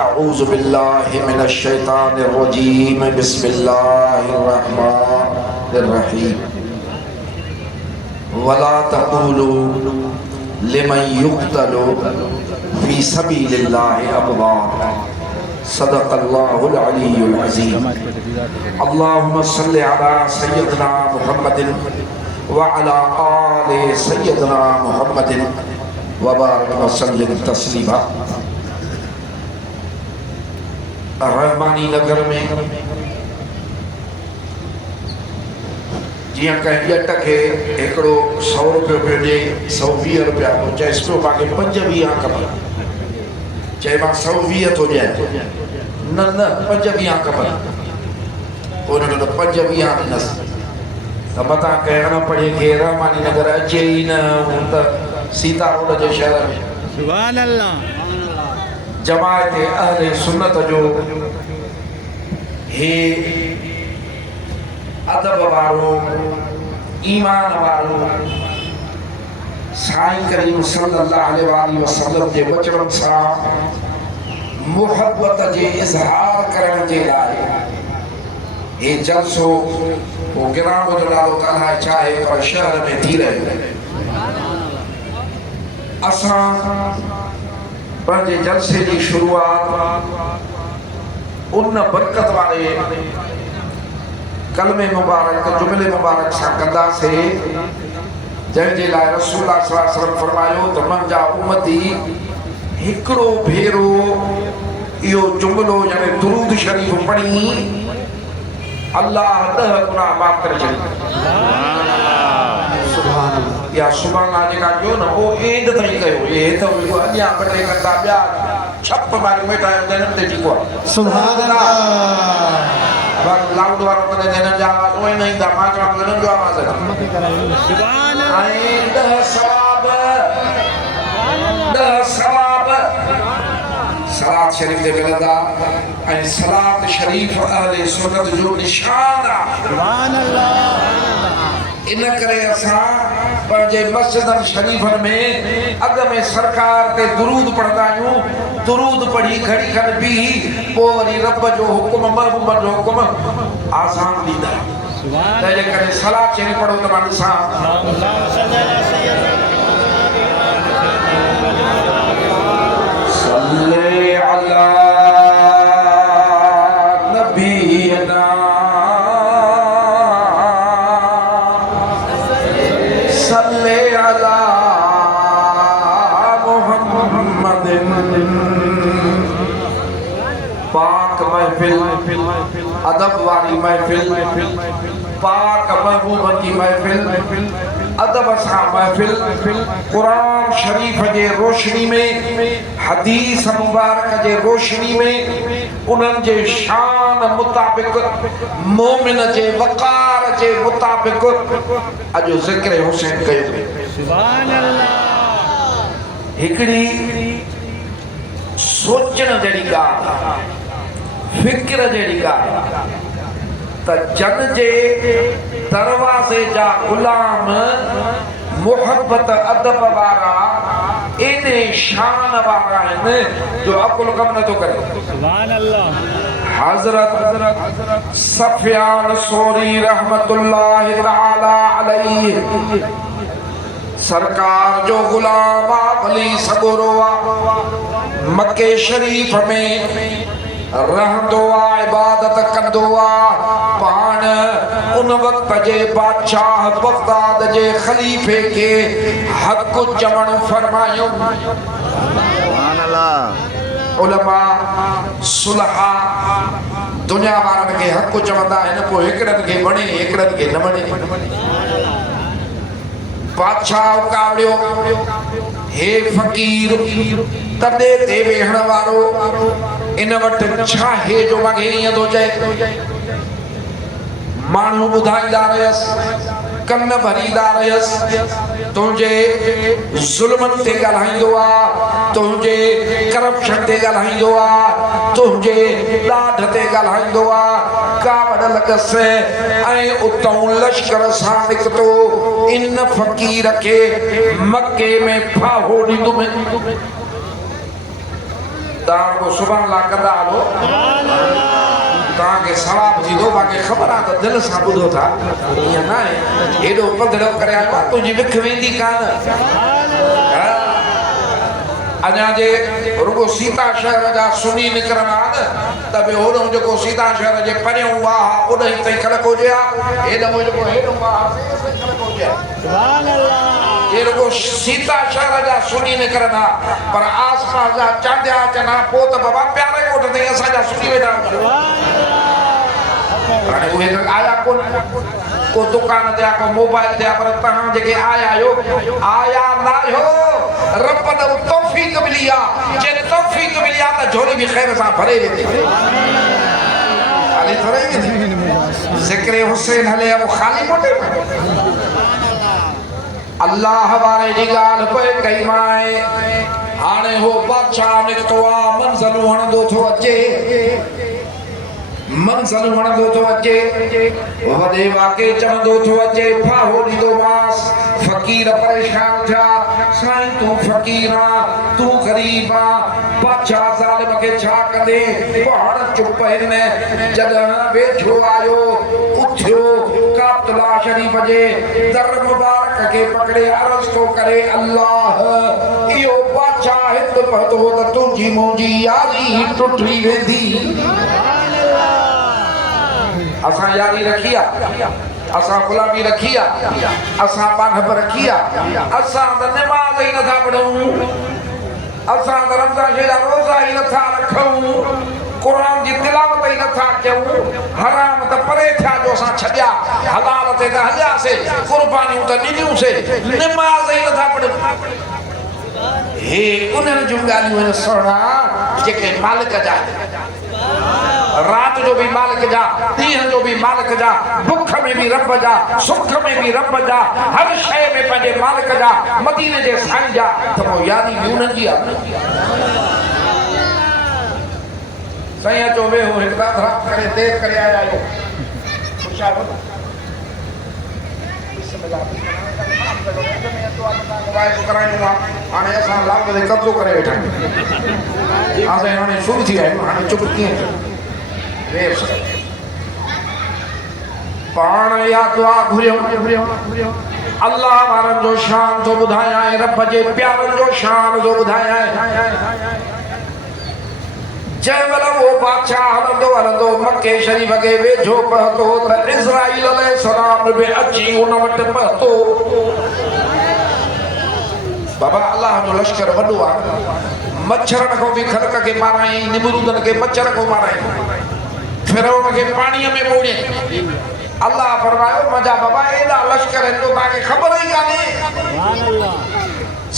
अऊज़ु बिल्लाहि मिनश शैतानिर रजीम बिस्मिल्लाहिर रहमानिर रहीम वला तक़ूलू लिमन युक़्तलू फ़ी सबीलिल्लाहि अमवात सदक़ल्लाहुल अलीयुल अज़ीम। अल्लाहुम्मा सल्लि अला सय्यिदिना मुहम्मदिन व अला आलि सय्यिदिना मुहम्मदिन व बारिक व सल्लिम तस्लीमा। रहमानी नगर में जियां कहीं ॼट खे हिकिड़ो 100 रुपयो पियो ॾिए 120 रुपया पोइ चएसि पियो मूंखे 25 खपनि, चए मां 120 थो ॾियां, न 25 खपनि, पोइ हुन 25 ॾिनसि त मथां कहण पढ़े खे रहमानी नगर अचे ई न, हूं त सीता रोड जे शहर में। सुभान अल्लाह। जमायत अहले सुन्नत जो हे अदब वारो ईमान वारो साईं करीम सल्लल्लाहु अलैहि वसल्लम जे वचन सां मुहब्बत जे इज़हार करण जे लाइ हे जलसो वो गिराम जो नालो ताला चाहे पर शहर में थी रहियो। असां पंहिंजे जलसे की शुरुआत उन बरकत वाले कलमे मुबारक जुमले मुबारक सां कंदासीं जंहिंजे लाइ रसूलुल्लाह सल्लल्लाहु अलैहि वसल्लम फरमायो त मन जा उम्मती हिकिड़ो भेरो इहो जुमलो यानी दुरूद शरीफ पढ़ी अल्लाह 10 गुना माफ़ करे छॾे। सुभान अल्लाह। या सुभान अल्लाह जेका कयो न ओ एंड ताईं कयो, ये त अॻियां बटे कंदा ॿिया छप मारी वेठा आहियो जनम ते ठीकु आहे। सुभान अल्लाह। लाउड वारो कॾहिं जनम जा आवाज़ उहे न ईंदा, मां चवां जनम जो आवाज़ आहे। सुभान अल्लाह। ऐं 10 सवाब सलात शरीफ ते मिलंदा ऐं सलात शरीफ अहले सुन्नत जो निशान आहे। सुभान अल्लाह। इन करे असां पंहिंजे मस्जिदनि शरीफ़नि में अॻ में सरकार ते दुरूद पढ़ंदा आहियूं, दुरूद पढ़ी घड़ी खनि बीह पोइ वरी रब जो हुकुम महबूब जो हुकुम आसान ॾींदा। तंहिंजे करे सलात शरीफ पढ़ो त मां ॾिसां सल्ले अला नबीना सल्ले अला मुहम्मदिन। पाक महफिल अदब वाली महफिल, पाक महबूब की महफिल, अदब सां महफिल कुरान शरीफ जे रोशनी में हदीस मुबारक जे रोशनी में उन्हनि जे शान मुताबिक मोमिन जे वक़ार जे मुताबिक अॼु ज़िक्र हुसैन कयो। सुभान अल्लाह। हिकिड़ी सोचण जहिड़ी ॻाल्हि, फिक्र जहिड़ी ॻाल्हि त जन जे दरवाज़े जा गुलाम मुहब्बत अदब वारा एने शान वारा आहिनि जो अकुल कम नथो करे। सुभान अल्लाह। हज़रत सफियान सोरी रहमतुल्लाहि तआला अलैहि सरकार जो गुलाम वली सगोरो मक्के शरीफ में रहंदो आहे, इबादत कंदो आहे, पाण उन वक्त जे बादशाह बगदाद जे खलीफे के हक़ चवण फरमायो। सुभान अल्लाह। उलमा सुलहा दुनिया वारनि खे हक़ चवंदा आहिनि, पोइ हिकिड़नि खे वणे हिकिड़नि खे न वणे। बादशाह उकावड़ियो हे फ़कीर तॾे ते वेहण वारो इन वटि छा हे जो मूंखे ईअं थो चए। माण्हू ॿुधाईंदा रहियसि, कन भरींदा रहियसि, तुंहिंजे ज़ुल्मनि ते ॻाल्हाईंदो आहे, तुंहिंजे करप्शन ते ॻाल्हाईंदो आहे, तुंहिंजे ॾाढ ते ॻाल्हाईंदो आहे। कावड़ लॻसि ऐं उतां लश्कर सां निकितो इन फ़कीर खे मके में फाहो ॾींदुमि। तार को सुभान अल्लाह कंदा हलो ताके सवाब थी दो बाकी खबर आ त दिल सां ॿुधो था ईअं न आहे एॾो पधरो करे आयो आहे तुंहिंजी विख वेंदी कान अञा जे रुगो सीता शहर जा सुनी निकिरंदा न त बि होॾो जेको सीता शहर जे परियों हुआ ओॾो ई ताईं ख़लक हुजे हा हेॾो जेको हेॾो ये रुगो सीता शहर जा सुनी निकिरंदा पर आस पास जा चांडिया अचनि पोइ त बाबा प्यारे कोट ताईं असांजा सुनी वेठा हाणे उहे त आया कोन को दुकान ते को मोबाइल ते पर तव्हां जेके आया आया न आहियो रब ने तौफीक मिली आहे जे तौफीक मिली आहे त झोली बि ख़ैर सां भरे वेंदी खाली थोड़ी वेंदी ज़िक्र हुसैन हले वो खाली मोटे अल्लाह वारे जी ॻाल्हि पे कई माए हाणे हो बादशाह निकितो आहे मंज़िल हणंदो थो अचे मंज़िल वणंदो थो अचे वॾे वाके चवंदो थो अचे फाहो ॾींदो मांस फ़क़ीर परेशान थिया साईं तूं फ़क़ीर आहीं तूं ग़रीब आहीं बादशाह ज़ालिम खे छा कंदे हाणे चुप आहिनि जॾहिं वेठो आयो उथियो कातुला शरीफ़ जे दर मुबारक खे पकड़े अर्ज़ थो करे अल्लाह इहो बादशाह हिकु पतो त तुंहिंजी मुंहिंजी यारी टुटी वेंदी असां यारी रखी आहे असां गुलामी रखी आहे असां बांधब रखी आहे असां त नमाज़ ई नथा पढ़ूं असां त रमज़ान जा रोज़ा ई नथा रखूं क़ुरान जी तिलावत ई नथा कयूं हराम त परे थिया जो असां छॾिया हलाल ते त हलियासीं क़ुर्बानियूं त ॾिनियूंसीं नमाज़ ई नथा पढ़ूं हे उन्हनि जूं ॻाल्हियूं आहिनि सुहिणा जेके मालिक जा रात जो भी मालिक जा दीन जो भी मालिक जा दुख में भी रब जा सुख में भी रब जा हर शय में पंहिंजे मालिक जा मदीने जे साईं जा त पोइ यारी बि उन्हनि जी आहे साईं अचो वेहो हिकु दादरा करे देर करे आया आहियो होशियार हाणे असां लाभ ते कब्ज़ो करे वेठा आहियूं असां हाणे शुरू थी विया आहियूं हाणे चुप कीअं पाण या दुआ घुरियो अल्लाह वारनि जो शान थो ॿुधायां रब जे प्यारनि जो शान थो ॿुधायां जंहिं महिल उहो बादशाह हलंदो हलंदो मके शरीफ़ खे वेझो पहुतो त इज़राइल अलैहिस्सलाम बि अची उन वटि पहुतो बाबा अल्लाह जो लश्कर वॾो आहे मच्छरनि खां बि ख़लक खे माराई निमरूदनि खे मच्छर खां माराई फिरौन के पानी में मोड़े अल्लाह फरमायो मजा बाबा एडा लश्कर है तो ताके खबर ही काने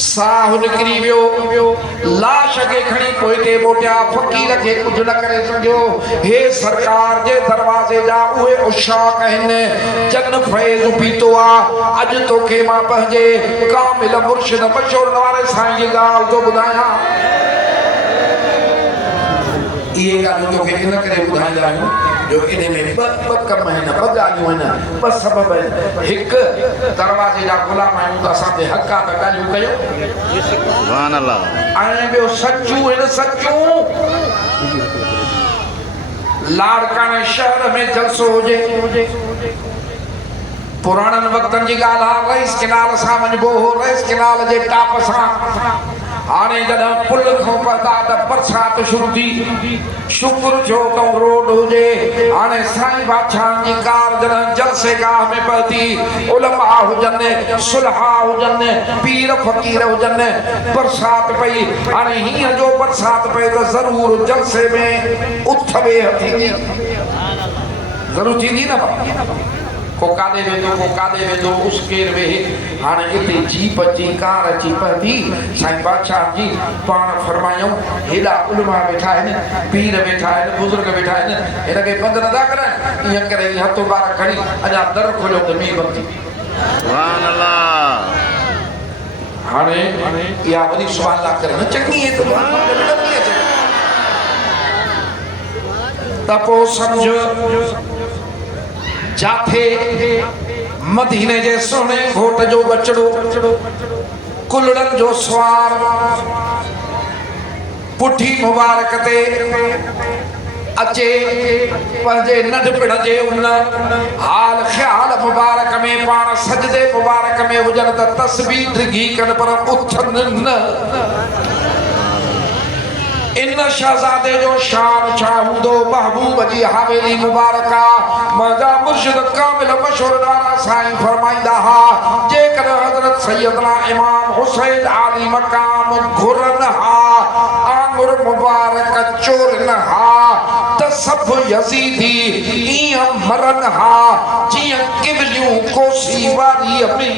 साह निकरी वियो लाश के खणी पोइते मोटिया फकीर के कुछ न करे सकियो हे सरकार जे दरवाजे जा उहे उशाक आहिनि जन फैज़ पीतो आ अज तोखे मां पंहिंजे कामिल मुर्शिद मशहूर वारे साईं जी ॻाल्हि थो ॿुधायां ये ॻाल्हियूं तोखे इन करे ॿुधाईंदा आहियूं जो इन में ॿ कम आहिनि ॿ ॻाल्हियूं आहिनि ॿ सबब आहिनि हिकु दरवाजे जा ग़ुलाम आहियूं त असां ते हक़ आहे त ॻाल्हियूं कयूं सुभान अल्लाह ऐं ॿियो सचूं आहिनि सचूं लाड़काने शहर में जलसो हुजे पुराणनि वक़्तनि जी ॻाल्हि आहे रईस किनाल सां वञिबो हो रईस किनाल जे टाप सां हाणे जॾहिं पुल खां पहुता त बरसाति शुरू थी शुक्र थियो त रोड हुजे हाणे साईं बादशाह जी कार जॾहिं जलसेगाह में पहुती उलमा हुजनि सुलहा हुजनि पीर फ़कीर हुजनि बरसाति पई हाणे हीअं जो बरसाति पई त ज़रूरु जलसे में उथ वेह थींदी ज़रूरु थींदी न को कादे वेंदो उसकेर वे हाणे इते जीप अची कार अची पहुती साईं बादशाह जी पाण फरमायूं हेॾा उलमा वेठा आहिनि पीर वेठा आहिनि बुज़ुर्ग वेठा आहिनि हिनखे बंदि नथा करनि ईअं करे हथो ॿार खणी अञा दर खोलियो त मींहुं बंदि सुभान अल्लाह हाणे इहा वरी सुभान अल्लाह करे न चङी त पोइ सम्झ जाथे मदीने जे सोने घोट जो बचड़ो कुलड़न जो स्वार पुठी मुबारक ते अचे पंहिंजे नंढपिण जे उन हाल ख़्याल मुबारक में पाण सजदे मुबारक में हुजनि त तस्बीह डिघी कनि पर उथनि न। इन शहजादे जो शान छा हूंदो महबूब जी हवेली मुबारका मुंहिंजा मुर्शिद कामिल मशहूर वारा साईं फरमाईंदा हा जेकर हज़रत सैयदना इमाम हुसैन आली मकाम घुरनि हा आंगुर मुबारक चोरनि हा त सभु यज़ीदी ईअं मरनि हा जीअं किवलियूं कोसी वारीअ में।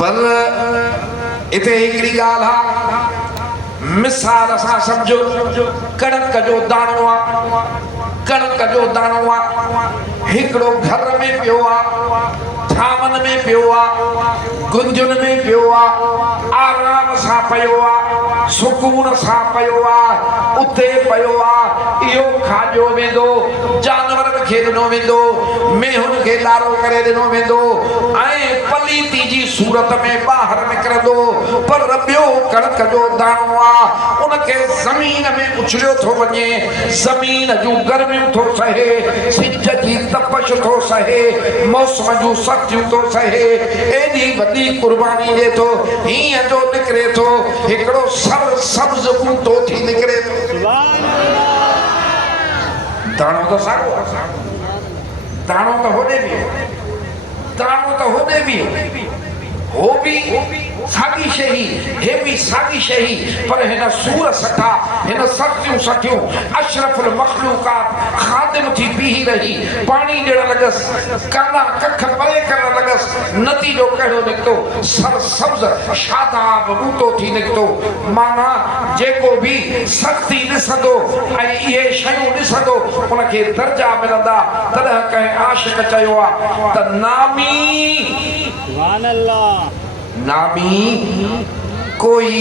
पर इते हिकिड़ी ॻाल्हि आहे मिसाल सां सम्झो कणक जो दाणो आहे कणक जो दाणो आहे हिकिड़ो घर में पियो आहे थामन में पियो आहे गुंजुन में पियो आहे आराम सां पियो आहे सुकून सां पियो आहे उते पियो आहे इहो खाॼो वेंदो जानवरनि खे ॾिनो वेंदो मेहुनि खे लारो करे ॾिनो वेंदो ऐं पलीती जी सूरत में ॿाहिरि निकिरंदो पर ॿियो कणक जो दाणो आहे उनखे ज़मीन में उछलियो थो वञे ज़मीन जूं गर्मियूं थो सहे सिज जी तपश थो सहे मौसम जूं सख़्तियूं थो सहे एॾी वॾी कुर्बानी ॾिए थो हीअं जो निकिरे थो हिकिड़ो सब्ज़ ॿूटो थी निकिरे थो। दाणो त साॻियो दाणो त होॾे बि दाणो त होॾे बि हो भी साॻी शइ हे भी साॻी शइ पर हिन सूर सठा हिन सख़्तियूं सठियूं अशरफुल मखलूकात ख़ादिम थी बीही रही पाणी ॾियण लॻसि काना कख परे करण लॻसि नतीजो कहिड़ो निकितो सरसब्ज़ शादाब ॿूटो थी निकितो माना जेको बि सख़्ती ॾिसंदो ऐं इहे शयूं ॾिसंदो उनखे दर्जा मिलंदा। तॾहिं कंहिं आशिक़ चयो आहे त नामी कोई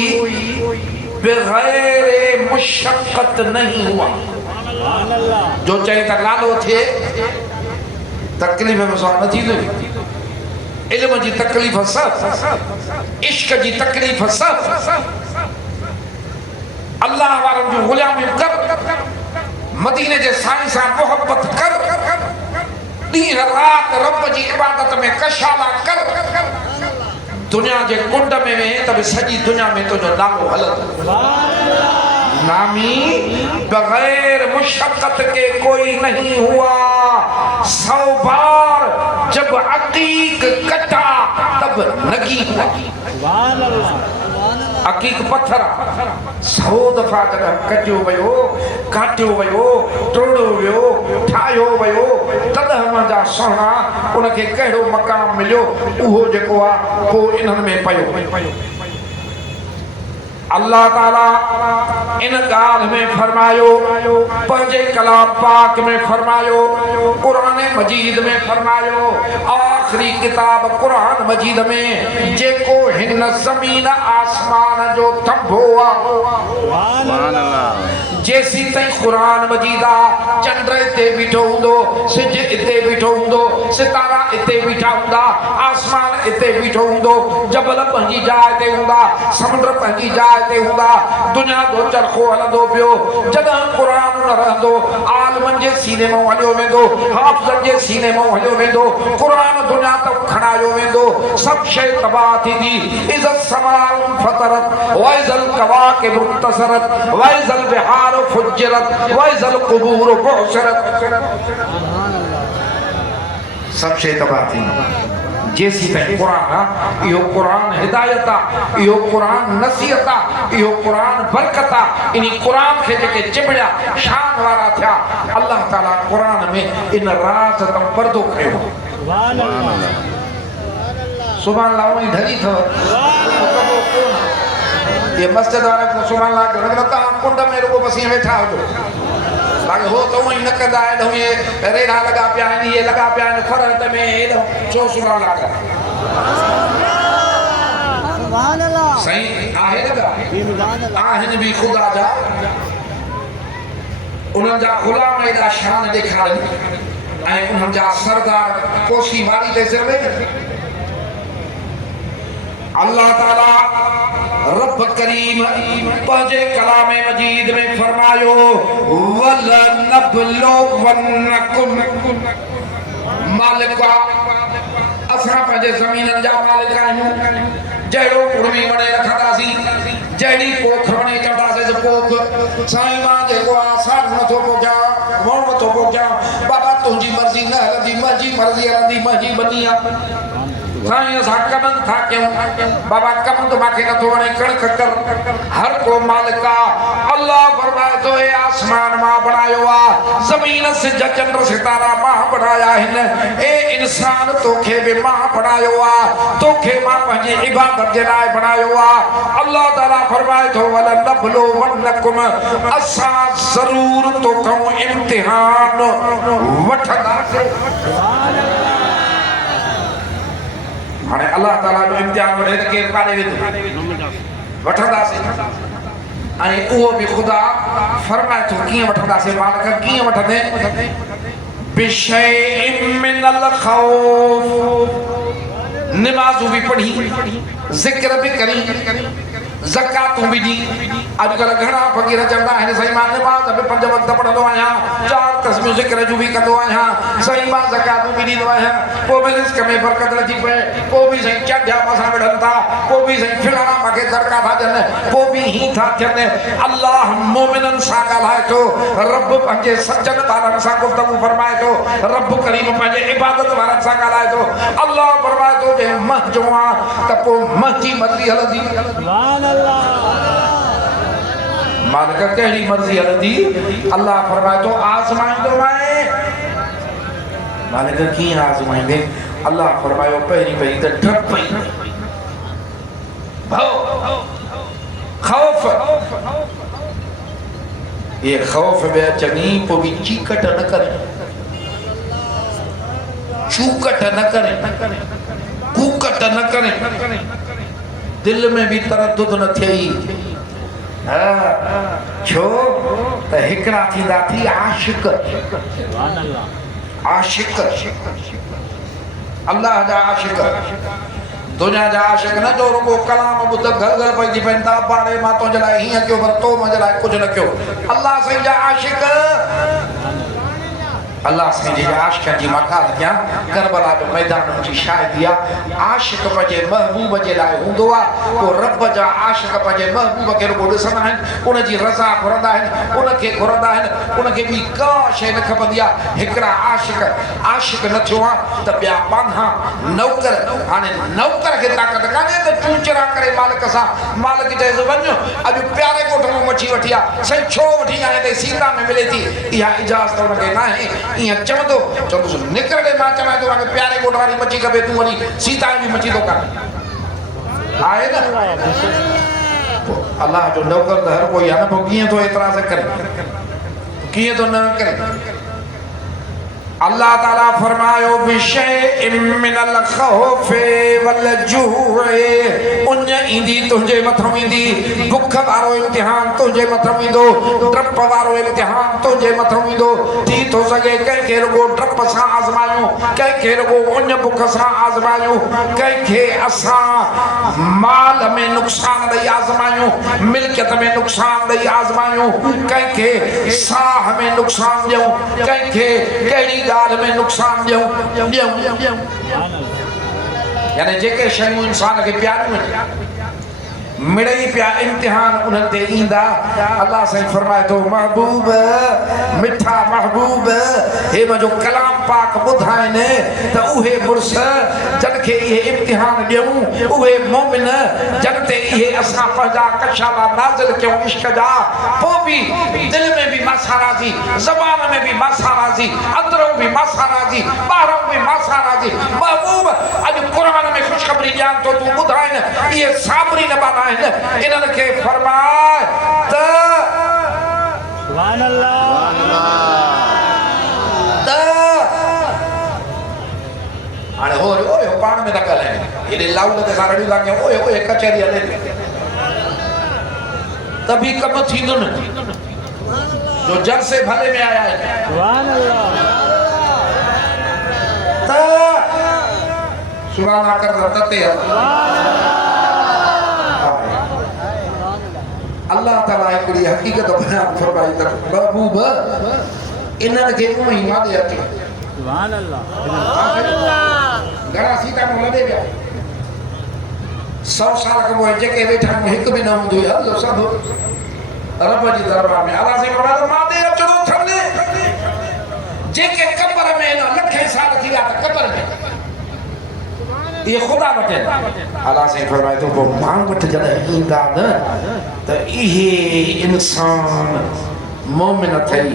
बगैर मुशक्कत नहीं हुआ जो चाहे त नालो थिए तकलीफ़ में सवाल न थींदो इल्म जी तकलीफ़ सब इश्क जी तकलीफ़ सब अल्लाह वारनि जूं गुलामियूं कर मदीने जे साईं सां मोहब्बत कर ॾींहं राति रब जी इबादत में कशाला कर दुनिया जे कुंड में वेह त सॼी दुनिया में तुंहिंजो नालो हलंदो। नामी बगैर मुशक्कत के कोई नहीं हुआ 100 बार जब अकीक कटा तब नगी हुआ। अकीक पत्थर 100 दफ़ा जॾहिं कटियो वियो काटियो वियो टोड़ो वियो ठाहियो वियो तॾहिं मुंहिंजा सुहिणा उनखे कहिड़ो मक़ाम मिलियो उहो जेको आहे पोइ इन्हनि में पियो। अल्लाह ताला इन ॻाल्हि में फरमायो पंहिंजे कलाम पाक में फरमायो क़ुरान मजीद में फरमायो आख़िरी किताब क़ुरान मजीद में जेको हिन ज़मीन आसमान जो थंभो आहे जेसी ताईं क़ुरान मजीद आहे चंड इते बीठो हूंदो सिज इते बीठो हूंदो सितारा इते बीठा हूंदा आसमान इते बीठो हूंदो जबल पंहिंजी जाइ ते हूंदा समुंड पंहिंजी जाइ ते हूंदा दुनिया जो चरखो हलंदो पियो जॾहिं क़ुरान न रहंदो आलमनि जे सीने मां हलियो वेंदो हाफ़िज़नि जे सीने मां हलियो वेंदो क़ुरान दुनिया तक खणायो वेंदो सभु शइ तबाह थींदी इज़त समाल फतरत वइज़ल कवाकिब मुंतसरत वइज़ल बिहार फुज्जरत वइज़ल क़ुबूर बुहशरत सब शइ तबाह थींदी जेसी ताईं क़ुरान आहे इहो क़ुरान हिदायत आहे इहो क़ुरान नसीहत आहे इहो क़ुरान बरकत आहे इन क़ुरान खे जेके चिबड़िया शान वारा थिया अल्लाह ताला क़ुरान में इन राज़ तां पर्दो कयो। सुभान अल्लाह वही धरी अथव ये मस्जिद वारा को सुभान अल्लाह के लॻंदो तव्हां कुंड में रुगो बस ईअं वेठा हुजो बाक़ी हो त उअं ई न कंदा आहिनि इहे रेड़ा लॻा पिया आहिनि इहे लॻा पिया आहिनि फरहत में हेॾो छो सुभान अल्लाह साईं आहे न आहिनि बि ख़ुदा जा उन्हनि जा ग़ुलाम एॾा शान ॾेखारनि ऐं उन्हनि जा सरदार कोसी वारी ते ज़िरले अल्लाह ताला रब करीम पंहिंजे कलाम मजीद में फरमायो वलनबलुवन्नकुम मालिक असां पंहिंजे ज़मीननि जा मालिक आहियूं जहिड़ो कुड़मी वणे रखंदासीं जहिड़ी पोख वणे चवंदासीं पोख साईं मां जेको आहे साग नथो पोखियां वण नथो पोखियां बाबा तुंहिंजी मर्ज़ी न हलंदी मुंहिंजी मर्ज़ी हलंदी मुंहिंजी बनी आहे साईं असां कमनि था कयूं बाबा कम तो मूंखे नथो वणे कणिक कर हर को मालिक आहे अल्लाह फरमाए थो हे आसमान मां बणायो आहे ज़मीन सिज चंड सितारा मां बणाया आहिनि ए इंसान तोखे बि मां बणायो आहे तोखे मां पंहिंजी इबादत जे लाइ बणायो आहे अल्लाह ताला फरमाए थो वलनबलुवन्नकुम असां ज़रूर तोखां इम्तिहान वठंदासीं हाणे अल्लाह ताला जो इम्तिहान वठे त केरु काॾे वेंदो वठंदासीं ऐं उहो बि ख़ुदा फरमाए थो कीअं वठंदासीं मालिक कीअं वठंदे बिशैइन मिनल खौफ नमाज़ूं बि पढ़ी ज़िक्र बि करी ज़कातूं बि दी अॼुकल्ह घणा फ़क़ीर चवंदा आहिनि साईं मां नमाज़ बि 5 वक़्त पढ़ंदो आहियां 4 तस्बीहूं ज़िक्र जूं बि कंदो आहियां साईं मां ज़कातूं बि ॾींदो आहियां पोइ बि रिस्क में बरकत नथी पए पोइ बि साईं चढ़िया असां विढ़नि था पोइ बि साईं फिलाणा मूंखे दड़का था ॾियनि पोइ बि हीअं था थियनि अल्लाह मोमिननि सां ॻाल्हाए थो रब पंहिंजे सचनि ॿारनि सां गुफ़्तगू फरमाए थो रब करीम पंहिंजे इबादत वारनि सां ॻाल्हाए थो अल्लाह फरमाए थो जे मह जो आहे त पोइ मह जी मर्ज़ी हलंदी मालिक कहिड़ी मर्ज़ी हलंदी अल्लाह फरमाए थो आज़माईंदो आहे मालिक कीअं आज़माईंदे अल्लाह फरमायो पहिरीं त डप खौफ ये खौफ में अचनी पोइ बि चीकट न करे चूकट न करे कूकट न करे दिल में भी तरद्दुद न थिए छो त हिकड़ा थींदा थी आशिक आशिक अल्लाह जा आशिक दुनिया जा आशिक न जो रुगो कलाम ॿुध घर घर पइजी पइनि था बाड़े मां तुंहिंजे लाइ हीअं कयो पर तो मुंहिंजे लाइ कुझु न कयो अल्लाह साईं जा आशिक अल्लाह साईं जी आशिक़ जी मकान कयां करबला जो मैदान जी शायदि आहे आशिक़ पंहिंजे महबूब जे लाइ हूंदो आहे पोइ रब जा आशिक़ पंहिंजे महबूब खे रुगो ॾिसंदा आहिनि उनजी रज़ा घुरंदा आहिनि उनखे घुरंदा आहिनि उनखे ॿी का शइ न खपंदी आहे हिकिड़ा आशिक़ न थियो आहे त ॿिया बांधा नौकर हाणे नौकर खे ताक़त कान्हे त चूचरा करे मालिक सां मालिक चएसि वञ अॼु प्यारे कोट मां मच्छी वठी आहे साईं छो वठी आहे त सीता में मिले थी इहा इजाज़त हुनखे न आहे इं चवंदो चवंदुसि निकिरंदे मां चवां थो मूंखे प्यारे कोट वारी मच्छी खपे तूं वरी सीता जी मच्छी थो कर आहे न अल्लाह जो नौकर त हर कोई आहे न पोइ कीअं थो एतिराज़ करे कीअं थो न करे अल्लाह ताला फरमायो बिशैइन मिनल खौफि वल जू'i उन ईंदी तुंहिंजे मथां ईंदी बुख वारो इम्तिहान तुंहिंजे मथां ईंदो डप वारो इम्तिहान तुंहिंजे मथां ईंदो थी थो सघे कंहिंखे रुगो डप सां आज़मायूं कंहिंखे रुगो उन बुख सां आज़मायूं कंहिंखे असां माल में नुक़सान ॾेई आज़मायूं मिल्कियत में नुक़सान ॾेई आज़मायूं कंहिंखे साह में नुक़सान ॾियूं कंहिंखे कहिड़ी ॻाल्हि में नुक़सान ॾियूं यानी जेके शयूं इंसान खे प्यारियूं आहिनि मिड़ई पिया इम्तिहान उन्हनि ते ईंदा अल्लाह साईं फरमाए थो महबूब मिठा महबूब हे मुंहिंजो कलाम पाक ॿुधाइनि त उहे मुड़ुस जन खे इहे इम्तिहान ॾियूं उहे मोमिन जन ते इहे असां पंहिंजा कशाला नाज़िल कयूं इश्क जा पोइ बि दिलि में बि मासा राज़ी ज़बान में बि मासा राज़ी अंदरों बि मासा राज़ी ॿाहिरों बि मासा राज़ी महबूब अॼु क़ुर में ख़ुशख़बरी ॾियां थो तूं ॿुधाइनि इहे साबरी न बाना इन्हनि खे फरमाए त सुभान अल्लाह हाणे ओए ओए पाण में न ॻाल्हाइनि हेॾे लाउड ते सां रड़ियूं था कयूं ओए ओए कचहरी हले त बि कमु थींदो न जो जल से भले में आया है सुभान अल्लाह त सुभान अल्लाह कर रते अल्लाह ताला हिकिड़ी हक़ीक़त बयान फरमाई त महबूब इन्हनि खे महीना दे अचे सुभान अल्लाह घणा सीता में लॾे विया 100 साल खां पोइ जेके वेठा हिकु बि न हूंदो हलो सभु रब जी दरबार में अल्लाह से फरमायो मां दे अचणो थमने जेके कब्र में न लखे साल थी विया त कब्र में ये खुदा वटे अल्लाह से फरमाए तो वो मां वट जॾहिं ईंदा न त इहे इंसान मोमिन थई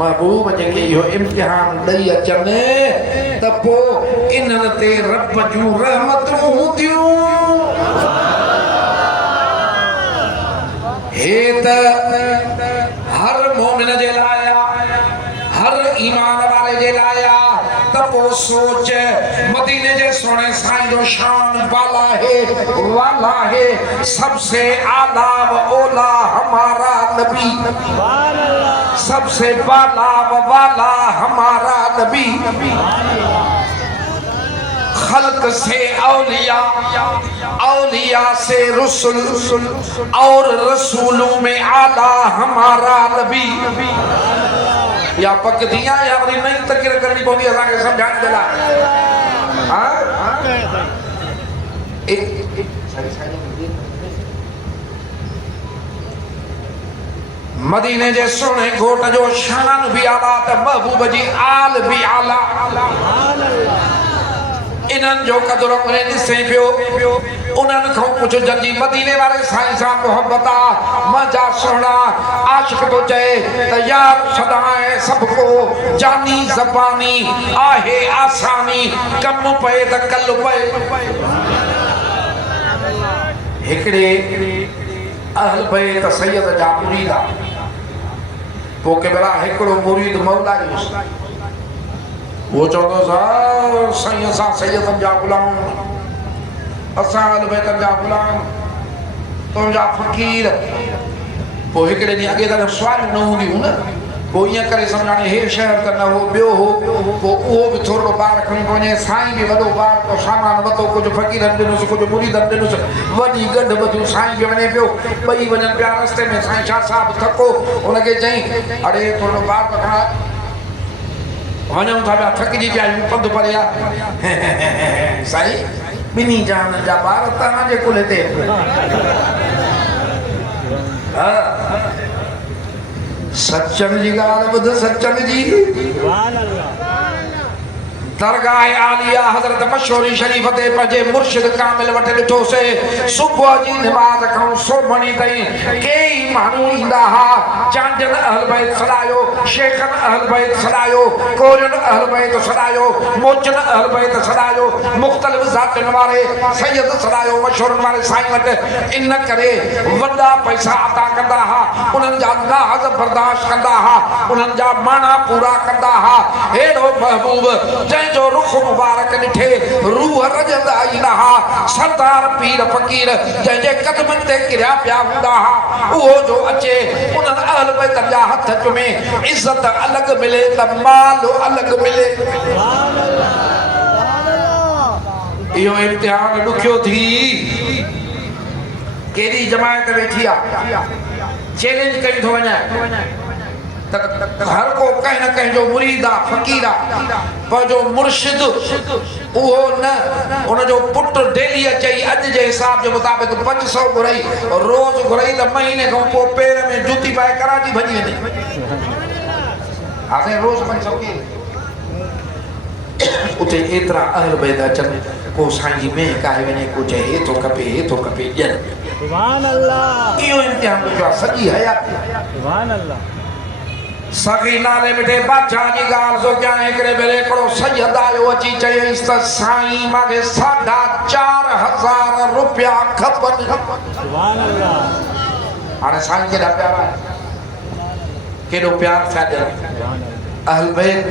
महबूब जेके इहो इम्तिहान ॾेई अचनि त पोइ इन्हनि ते रब जूं रहमतूं हूंदियूं हे त हर मोमिन जे लाइ हर ईमान वारे जे लाइ त पोइ सोच मदीने जे सोने साईं जो शान वाला है सबसे आला व ओला हमारा नबी सबसे वाला व वाला हमारा नबी खल्क से औलिया औलिया से रसूल और रसूलों में आला हमारा नबी या पक दिया या वरी नई तकरीर करनी पवंदी असांखे समझाइण जे लाइ हां मदीने जे सोने घोट जो शान भी आला त महबूब जी आल भी आला इन्हनि जो कदुर उन्हें ॾिसे पियो उन्हनि खां पुछो जंहिंजी मदीने वारे साईं सां मोहब्बत आहे मुंहिंजा सुहिणा आशिक़ तो चए त यार सदाए सबको जानी ज़बानी आहे आसानी कम पए त कल पए हिकिड़े अहल बैत सैयद जा मुरीद पोइ के भला हिकिड़ो मुरीद मौला जो वो चवंदो साईं असां सैयदनि जा गुलाम असां अहल बैतनि जा गुलाम तुंहिंजा फ़क़ीर पोइ हिकिड़े ॾींहुं अॻे त सुवालियूं न हूंदियूं न पोइ ईअं करे सम्झाणे हे शहर त न हो ॿियो हो पोइ उहो बि थोरो ॿार खणी थो वञे साईं बि वॾो ॿार तो सामान वरितो कुझु फ़क़ीरनि ॾिनुसि कुझु मुरीदनि ॾिनुसि वॾी गॾु ॿधियूं साईं बि वञे पियो ॿई वञनि पिया रस्ते में साईं शाह साहिबु थको हुनखे चई अड़े थोरो ॿार त खणा वञूं था पिया थकिजी पिया आहियूं पंधु परे आहे साईं ॿिन्ही जान जा ॿार तव्हांजे कुल्हे ते सचन जी ॻाल्हि ॿुध सचन जी दरगाह आलिया हज़रत मशहूरी शरीफ़ ते पंहिंजे मुर्शिद कामिल वटि ॾिठोसीं सुबुह जी निमाज़ खां सोभणी ताईं कई माण्हू ईंदा हा चांडनि अहल बैत सॾायो शेखनि अहल बैत सॾायो कोरियुनि अहल बैत सॾायो मोचनि अहल बैत सॾायो मुख़्तलिफ़ ज़ातियुनि वारे सैयद सॾायो मशहूरनि वारे साईं वटि इन करे वॾा पैसा अता कंदा हा उन्हनि जा नाज़ बर्दाश्त कंदा हा उन्हनि जा माना पूरा कंदा हा हेॾो महबूब जो रुख मुबारक ॾिठे रूह रजंदा ईंदा हा सरदार पीर फ़क़ीर जंहिंजे कदमनि ते किरिया पिया हूंदा हा उहो जो अचे उन्हनि अहल बैत जा हथ चुमे इज़त अलॻि मिले त माल अलॻि मिले इहो इम्तिहान ॾुखियो थी केॾी जमायत वेठी आहे चैलेंज कई थो वञे हर को कहीं न कहीं जो मुरीद आहे फ़क़ीर आहे पर जो मुर्शिद उहो न उन जो पुटु डेली अचे अॼु जे हिसाब जे मुताबिक़ 500 घुराई रोज़ घुराई त महीने खां पोइ पेर में जूती पाए कराची भॼी वेंदी असां रोज़ 500 के उते एतिरा अहल बैत अचनि को साईं जी में काहे वञे को चए हे थो खपे ॾियनि सुभान अल्लाह इहो इम्तिहान जो सॼी हयाती सुभान अल्लाह सगी नाले मिठे बादशाह जी ॻाल्हि सोचियां हिकिड़े भेरे हिकिड़ो सैयद आयो अची चयईंसि त साईं मूंखे 4,500 रुपया खपनि सुभान अल्लाह हाणे साईं केॾा प्यारा केॾो प्यार थिया ॾियनि अहल बैत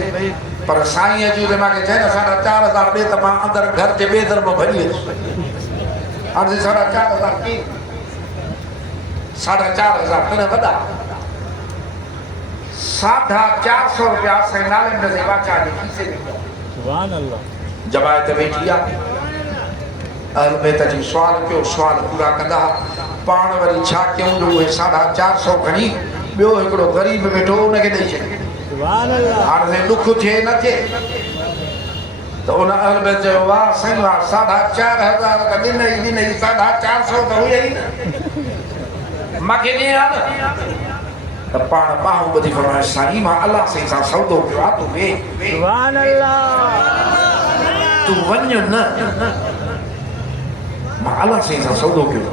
पर साईं अची मूंखे चए न 4,500 ॾे त मां अंदरि घर जे ॿिए दर में भॼी वेंदुसि हाणे 4,500 की 4,500 तॾहिं वॾा 450 रुपया साईं नाले में बादशाह जे खीसे में सुभान अल्लाह जमायत वेठी आहे अहल बैत जी सवाल कयो सवाल पूरा कंदा पाण वरी छा कयूं जो उहे 450 खणी ॿियो हिकिड़ो ग़रीब वेठो उनखे ॾेई छॾे सुभान अल्लाह हाणे दुख थिए न थिए तो उन अहल बैत चयो वाह साईं वाह 4,500 का दिन 450 तो हुई ही न मूंखे ॾे आ न त पाण बाहूं ॿधी फरमाए साईं मां अल्लाह सां सौदो कयो आहे तूं वे सुभान अल्लाह तूं वञ न मां अल्लाह सां सौदो कयो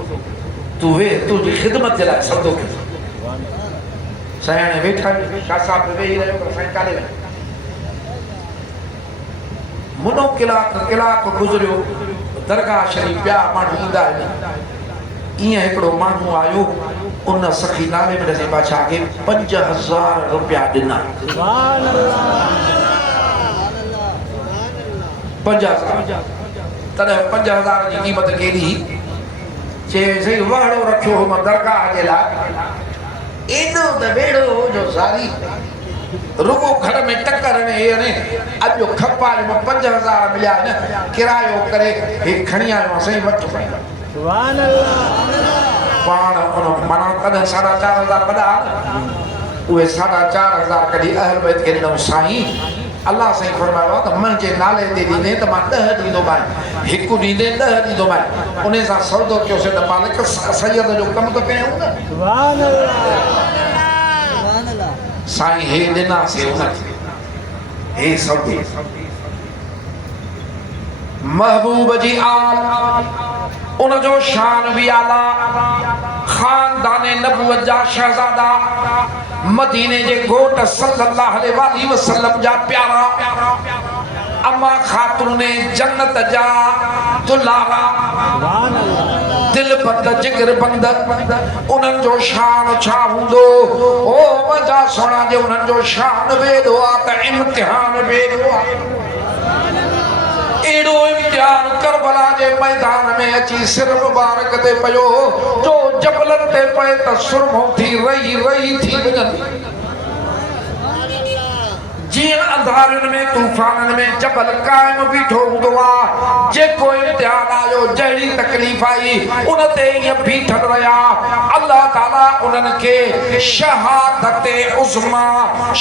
तूं वे तुंहिंजी ख़िदमत जे लाइ सौदो कयो साईं हाणे वेठा कासा पे वेही रहियो पर साईं काॾे वञे मुनो कलाक गुज़रियो दरगाह शरीफ़ ॿिया माण्हू ईंदा आहिनि ईअं हिकिड़ो माण्हू आयो उन सखी नाले में ॾिसे बादशाह खे 5,000 रुपया ॾिना 5,000 तॾहिं 5,000 जी क़ीमत केॾी चए सही वहड़ो रखियो हो मां दरगाह जे लाइ एॾो त वेड़ो हो जो सारी रुगो घर में टक्कर ने अॼु खपा जो 5,000 मिलिया न किरायो करे हे खणी आयो साईं वठो सुभान अल्लाह पाण उन माना कॾहिं 4,500 वॾा उहे 4,500 कढी अहल बैत खे ॾिनऊं साईं अल्लाह साईं फरमायो आहे त मुंहिंजे नाले ते ॾींदे त मां 10 ॾींदोमांइ हिकु ॾींदे 10 ॾींदोमांइ उन सां सौदो कयोसीं त मालिक सैयद जो कमु त कयूं न सुभान अल्लाह साईं हे ॾिनासीं उनखे हे सौदे महबूब जी आल उनजो शान भी आला खानदाने नबूवत जा शहजादा मदीने जे घोट सल्लल्लाहु अलैहि वसल्लम जा प्यारा अम्मा खातून जन्नत जा दुलारा दिल बंद जिगर बंद उन्हनि जो शान छा हूंदो ओ मजा सोना जे उन्हनि जो शान वेदो आ त इम्तिहान वेदो आ एड़ो इम्तिहान करबला जे मैदान में अची सिर मुबारक ते पयो जो जबलन ते पए त सुरमो थी रही थी वञनि जियां अंधारनि में तूफाननि में जबल कायम बीठो हूंदो आहे जेको इम्तिहान आयो जहिड़ी तकलीफ़ आई उन ते ईअं बीठल रहिया अल्लाह ताला उन्हनि खे शहादत उज़्मा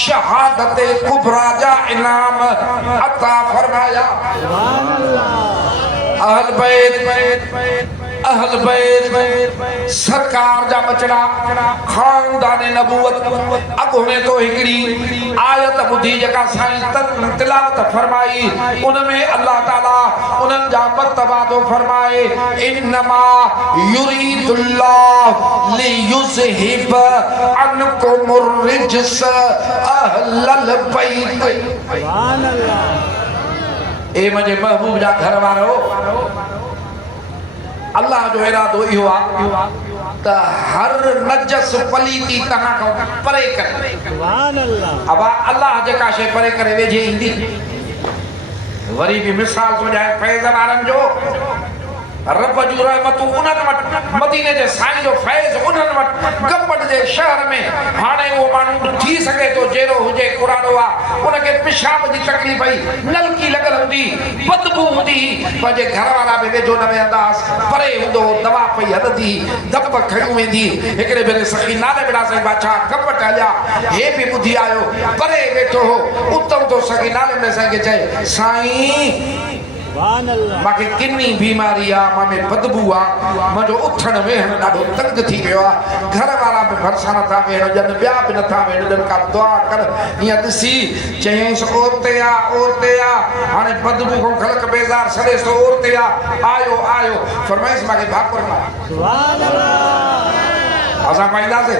शहादत कुबरा जा इनाम अता फरमाया सुभान अल्लाह अहल बैत सरकार जा बचड़ा खानदाने नबूवत अगुणे तो हिकड़ी आयत बुधी जका साईं तिलावत फरमाई उनमें अल्लाह ताला उनन जा मर्तबा तो फरमाए इन्नमा युरीदुल्लाह लियुज़हिब अनकुमुर रिज्स अहलल बैत सुभान अल्लाह ए मुझे महबूब जा घर वारो अल्लाह जो इरादो इहो आहे त हर नजस पलीती तहां खां परे करे सुभान अल्लाह अब अल्लाह जेका शे परे करे वेझे ईंदी वरी भी मिसाल सुझाए फैज़ वारनि जो रब जी रहमतूं उन्हनि वटि मदीने जे साईं जो फैज़ उन्हनि वटि गंबट जे शहर में हाणे उहो माण्हू थी सघे थो जहिड़ो हुजे कुरानो आहे उनखे पेशाब जी तकलीफ़ हुई नलकी लॻल हूंदी बदबू हूंदी पंहिंजे घर वारा बि वेझो न वेहंदासीं परे हूंदो दवा पई हलंदी धप खयूं वेंदी हिकिड़े भेरे सखी नाले बिड़ा साईं बादशाह गंबट हलिया हे बि ॿुधी आयो परे वेठो हो उतम तो सखी नाले में साईं खे चए साईं मांखे किन्नी बीमारी आ मां बदबू आ मुंहिंजो उथण वेहण ॾाढो तंग थी वियो आहे घर वारा बि भरिसां नथा वेहण ॼण ॿिया बि नथा वेहण ॼण का दुआ कर हीअं ॾिसी चयईंसि ओरते आ हाणे बदबू खां ख़लक बेज़ार सॾेसि थो ओरते आ आयो फरमाइसि मांखे भाकुर पाए सुभान अल्लाह असां पाईंदासीं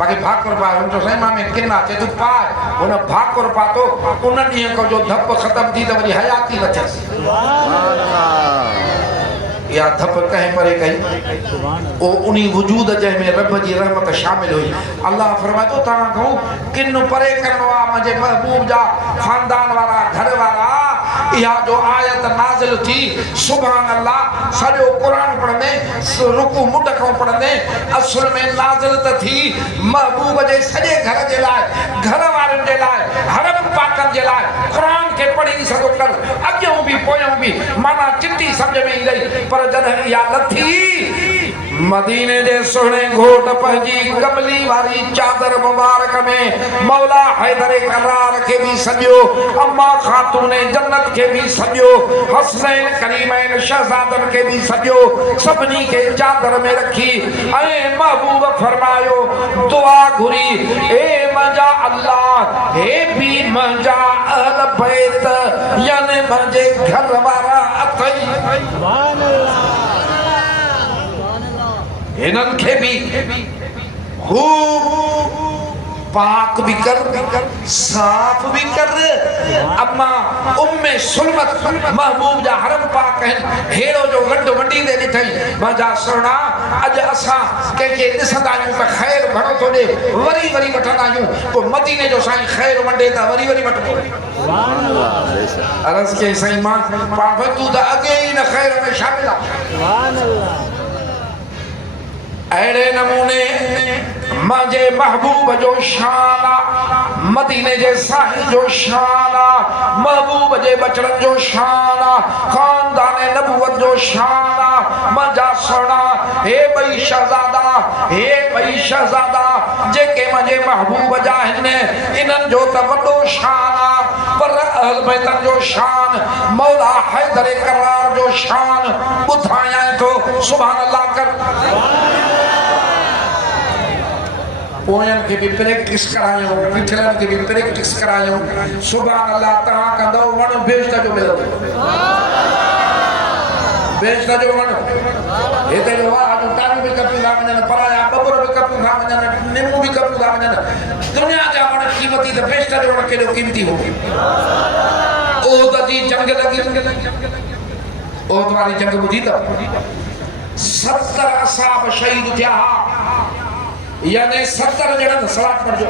मांखे भाकुर पाए हुन चयो साईं मां में किना चए तूं पाए हुन भाकुर पातो उन ॾींहं खां जो धप ख़तम थी त वरी हयाती न थियसि या धप कंहिं परे कई ओ उन्हीं वजूद जंहिंमें रब जी रहमत शामिल हुई अल्लाह फरमाए थो तव्हां खां किन परे करणो आहे मुंहिंजे महबूब जा खानदान वारा घर वारा या जो आयत नाज़िल थी सुभान अल्लाह सॼो क़ुरान पढ़ंदे रुकू मुंड खां पढ़ंदे असुल में नाज़िल त थी महबूब जे सॼे घर जे लाइ घर वारनि जे लाइ हरम पाकनि जे लाइ क़ुरान खे पढ़ी सघो कर अॻियों बि पोयों बि माना चिटी सम्झ में ईंदई पर जॾहिं इहा लथी मदीने जे सुहिणे घोट पंहिंजी कमली वारी चादर मुबारक में मौला हैदर करार के भी सॼो अम्मा खातून जन्नत के भी सॼो हसनैन करीमैन शहजादन के भी सॼो सभिनी खे चादर में रखी ऐं महबूब फरमायो दुआ घुरी ए मुंहिंजा अल्लाह हे भी मुंहिंजा अहल बैत यानी मुंहिंजे घर वारा अथई हिनन के भी हु पाक भी कर साफ भी कर अम्मा उम्मे सुलमत महबूब जा हरम पाक है हेड़ो जो गंड वंडी दे दिथई माजा सोना अज असा के दिसंदा आहियूं त खैर घणो थो ॾे वरी वरी वठंदा आहियूं पोइ मदीने जो साईं खैर वंडे त वरी वरी वठो सुभान अल्लाह अरज़ के साईं मां पाण तू त अॻे ई न खैर में शामिल आहे सुभान अल्लाह अड़े नमूने मुझे महबूब जो शान मदीने जे साहिब जो शान महबूब जे बचड़न जो शान खानदान नबूवत जो शान मजा सोना हे बई शहजादा जेके मुझे महबूब जा इनन जो त वडो शान पर अहल बैतन जो शान मौला हैदर करार जो शान बुधाया तो सुभान अल्लाह कर पोयन के भी प्रैक्टिस करायो पिछलन के भी प्रैक्टिस करायो सुभान अल्लाह तहा कंदो वण बेस्ट जो मिलो बेस्ट जो वण हेते जो आ जो तारी भी कपी राम ने पराया बबर भी कपी राम ने निमू भी कपी राम ने दुनिया जा वण कीमती तो बेस्ट जो वण केडो कीमती हो ओ दी जंग लगी ओ तुम्हारी जंग बुझी तो 70 असहाब शहीद थिया यानी 70 जणा सलात पढ़जो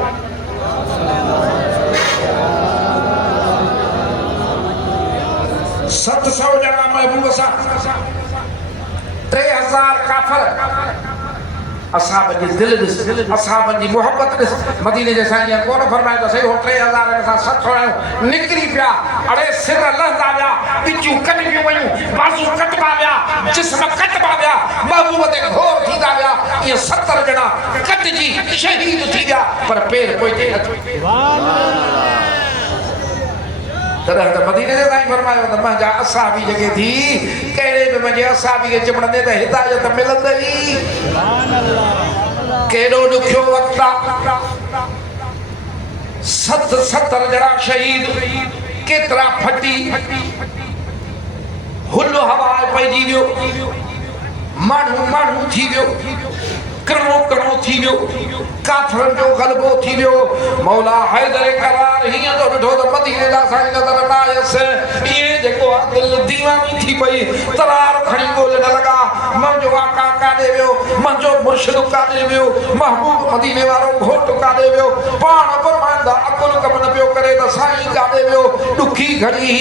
700 जणा महबूब सा 3000 काफर असहाब जी दिल दिस असहाब जी मोहब्बत दिस मदीने जे साईं कोन फरमाए तो सही हो 3000 में सा 700 निकरी पिया अरे सिर लहदा पिया बिचू कट पियो वयूं बाजू कटबा पिया जिस्म कटबा पिया महबूब ते घोर थींदा पिया ये 70 जणा कट जी शहीद थी गया पर पैर कोई ते सुभान अल्लाह तदा त मदीने जे साईं फरमायो त मुंहिंजा असहाबी जेके थी कहिड़े बि मुंहिंजे असहाबी खे चिमड़ंदे त हिदायत मिलंदई सुभान अल्लाह केॾो ॾुखियो वक़्तु आहे 70 जणा शहीद केतिरा फटी हुलो हवा पइजी वियो माण्हू थी वियो कणो थी वियो काफरन जो गलबो थी वियो मौला हैदर करार हिया तो ॾिठो त मदीने जा साईं नज़र न आयस ये जेको दिल दीवानी थी पई तरार खणी ॻोल्हण लॻा मुंहिंजो आका काॾे वियो मुंहिंजो मुर्शिद काॾे वियो महबूब मदीने वारो घोट काॾे वियो पाण फरमाईंदा अकुल कम न पियो करे त साईं काॾे वियो ॾुखी घड़ी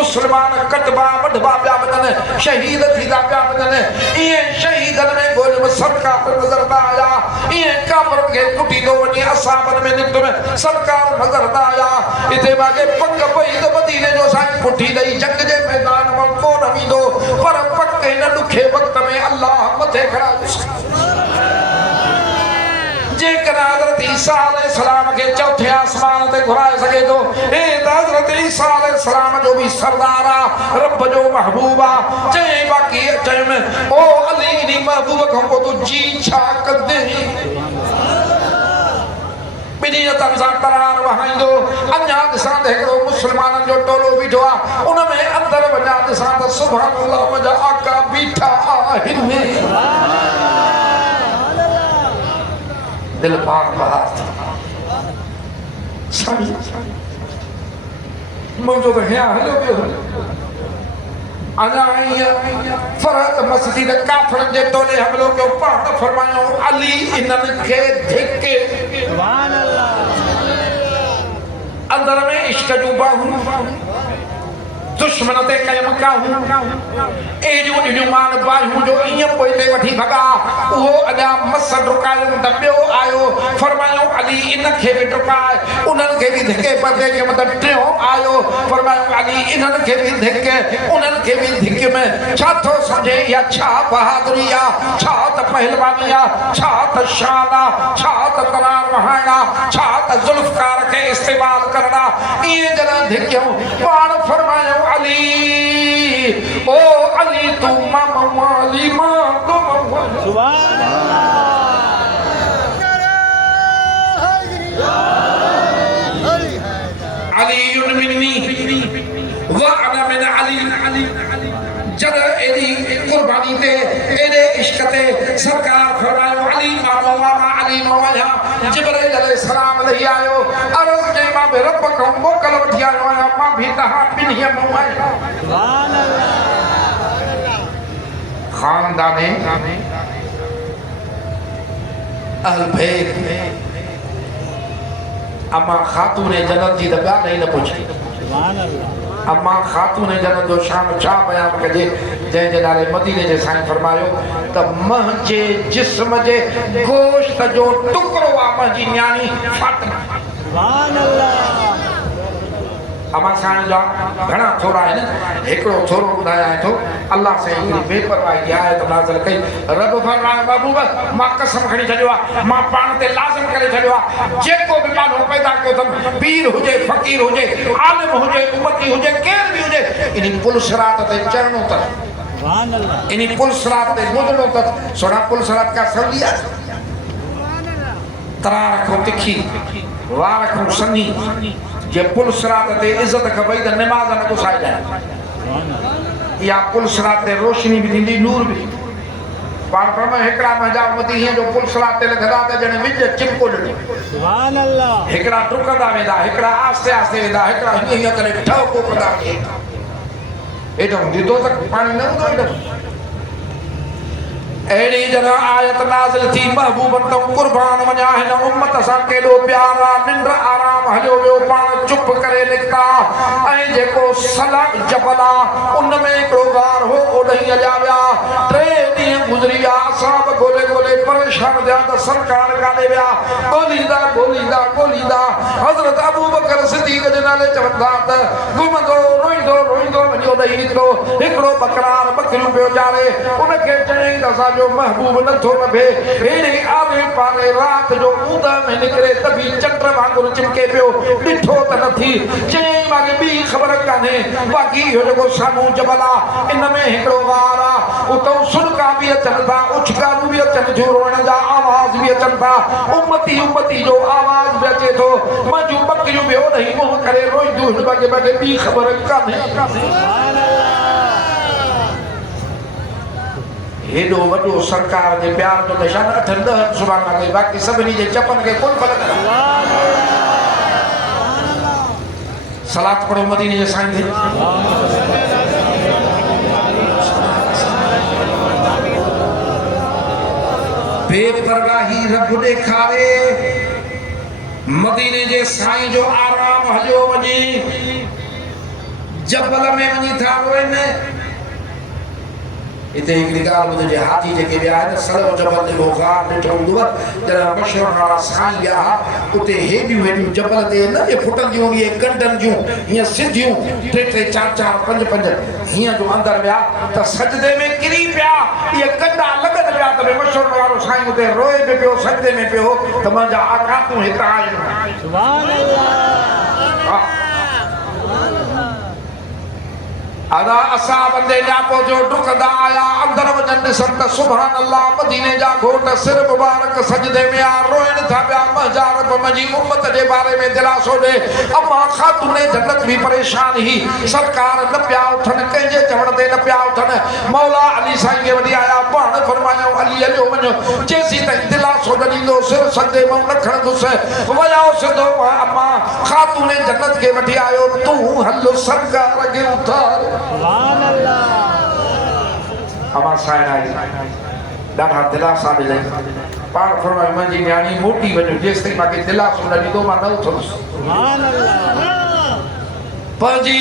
मुस्लमान कटबा वढबा पिया वञनि शहीद थींदा पिया वञनि इएं शहीदन में ॻोल्ह सरकार नज़र न आया इएं काफर खे कुटी तो वञी असाबन में निकट में सरकार नज़र न आया इते मागे पक पई त मदीने जो साईं पुठी ॾेई जंग जे मैदान में कोन ईंदो पर पक हिन ॾुखे वक़्त में अल्लाह मथे खणायो जेकर हज़रत ईसा अलैहिस्सलाम के चौथे आसमान ते घुराए सके तो ए हज़रत ईसा अलैहिस्सलाम जो भी सरदार आ रब जो महबूब आ चए बाकी चए में ओ अली नी महबूब को तो जी छा कंदे बिनी तंजान तरार वहाइंदो अन्या दिसां देखो मुसलमानन जो टोलो बीठो आ उन में अंदर वञा दिसां त सुभान अल्लाह मुंहिंजा आका बीठा आहिनि दिल पाक बहार साईं मुंहिंजो त हिया हलियो पियो अञा फरहत मस्जिद काफरन जे टोले हमलो कयो पाण फरमायो अली इन्हनि खे धिके सुभान अल्लाह अंदर में इश्क जूं बाहूं दुश्मन ते कयम काहूं एडियूं ॾिनियूं मान बाहियूं जो ईअं पोइ ते वठी भॻा उहो अञा मस डुकायो त ॿियो आयो फरमायो अली इन खे बि डुकाए उन्हनि खे बि धिके परदे के मतिलबु टियों आयो फरमायो अली इन्हनि खे बि धिके उन्हनि खे बि धिक में छा थो सम्झे इहा छा बहादुरी आहे छा त पहलवानी आहे छा त शान आहे छा त तलवार वहाइण आहे छा त ज़ुल्फ़कार खे इस्तेमालु करण आहे इएं जॾहिं धिकियूं पाण फरमायो अली ओ अली तू मामा अली मां तू सुभान अली युनमिनी व अना मिन अली जद एडी कुर्बानी ते एडे इश्क ते सरकार फरमायो अली मामा अली मौला जिब्राइल अलैहिस्सलाम लही आयो अर्ज़ कई मां बे रब को मोकल वठी आयो आहियां मां भी तहां बिन्ही मौला सुभान अल्लाह खानदाने अहल बैत अम्मा खातून जन्नत जी द ॻाल्हि ई न पुछी सुभान अल्लाह अम्मा खातून जन्नत जो शान छा बयान कजे जंहिंजे नाले मदीने जे साईं फरमायो त मुंहिंजे जिस्म जे गोश्त जो टुकड़ो आहे मुंहिंजी न्याणी फातिमा सुभान अल्लाह अम्मा साईं जा घणा थोरा आहिनि हिकिड़ो थोरो ॿुधायां थो अल्लाह साईं हिकिड़ी बेपरवाही की आयत नाज़िल कई रब फरमायो महबूब मां कसम खणी छॾियो आहे मां पाण ते लाज़िम करे छॾियो आहे जेको बि माण्हू पैदा कयो अथमि पीर हुजे फ़कीर हुजे आलिम हुजे उम्मती हुजे केर बि हुजे इन पुल सिरात ते चढ़णो अथसि इन पुल सिरात ते गुज़रणो अथसि सोना पुल सिरात का सवली आहे तरा रखो तिखी वाह रखो सन्ही जे पुल सिरात ते इज़त खपई त निमाज़ न घुसाइजांइ या पुल सिरात ते रोशनी भी थींदी नूर भी पाण फरमायो हिकिड़ा मुंहिंजा उम्मती हीअं जो पुल सिरात ते लॻंदा त ॼण विझ चिपको ॾिनो सुभान अल्लाह हिकिड़ा डुकंदा वेंदा हिकिड़ा आस्ते आस्ते वेंदा हिकिड़ा हीअं हीअं करे ठहको कंदा एॾो ॾिठो त पाणी न हूंदो एॾो एड़ी जगह आयत नाज़िल थी महबूब तो कुर्बान वञा हिन उम्मत सां केॾो प्यार आहे निंड आराम हलियो वियो पाण चुप करे निकिता ऐं जेको सला जबल आहे उन में हिकिड़ो गार हो ओॾही हलिया विया 3 ॾींहं गुज़री विया असां बि ॻोल्हे ॻोल्हे परेशान थिया त सरकार काॾे विया ॻोल्हींदा हज़रत अबू बकर सिद्दीक़ जे नाले चवंदा त घुमंदो रोईंदो वञी ओॾही निकितो हिकिड़ो बकरार बकरियूं पियो चारे उनखे चयईं त असांजो महबूब नथो लभे हेड़ी आवे पारे रात जो ऊंद में निकरे तभी चंड वांगुरु चिमके पियो ॾिठो त नथी चई मागे ॿी ख़बर कान्हे बाक़ी इहो जेको साम्हूं जबल आहे इन में हिकिड़ो वार आहे उतां सुनका बि अचनि था उछकारूं बि अचनि थियूं रोइण जा आवाज़ बि अचनि था उम्मती जो आवाज़ बि अचे थो मुंहिंजूं बकरियूं बि ओॾही मुंहुं करे रोईंदियूं हिन बगे ॿी ख़बर कान्हे हेॾो वॾो सरकार जे प्यार जो निशान 8-10 सुभान अल्लाह बाक़ी सभिनी जे चपन खे कोन फर्क़ सलात पढ़ो मदीने जे साईं थे बेपरवाही रब ॾेखारे मदीने जे साईं जो आराम हलियो वञे जबल में वञी था रोइनि इते हिकिड़ी ॻाल्हि ॿुधजे हाथी जेके विया आहिनि सड़ो जबल ते गार ॾिठो हूंदव जॾहिं मशहूरु वारा साईं विया उते हेॾियूं जबल ते न जे फुटंदियूं इहे गंढनि जूं हीअं सिधियूं 3-3 4-4 5-5 हीअं जो अंदरि विया त सजदे में किरी पिया इहे गंढा लॻनि पिया त मशहूरु वारो साईं उते रोए बि पियो सजदे में पियो त मुंहिंजा आका तूं हितां आयो सुभान अल्लाह अदा असाब ते जापो जो डुकदा आया अंदर वजन ॾिसण त सुभान अल्लाह मदीने जा घोट सिर मुबारक सजदे में आ रोइण था पिया महजार मुंहिंजी उम्मत जे बारे में दिलासो ॾे अम्मा खातून जन्नत भी परेशान ही सरकार न पिया उथनि कंहिंजे चवण ते न पिया उथनि मौला अली साईं खे वठी आया पाण फरमायो अली हलियो वञो जेसीं ताईं दिलासो न ॾींदो सिर सजदे मां न खणंदुसि वयाओ सिधो अम्मा खातून जन्नत खे वठी आयो तूं हल सरकार खे उथार सुभान अल्लाह अमा साईं आई ॾाढा दिलासा ॾिनई पाण फरमायो मुंहिंजी न्याणी मोटी वञो जेसिताईं मूंखे दिलासो न ॾींदो मां न उथंदुसि सुभान अल्लाह पंजी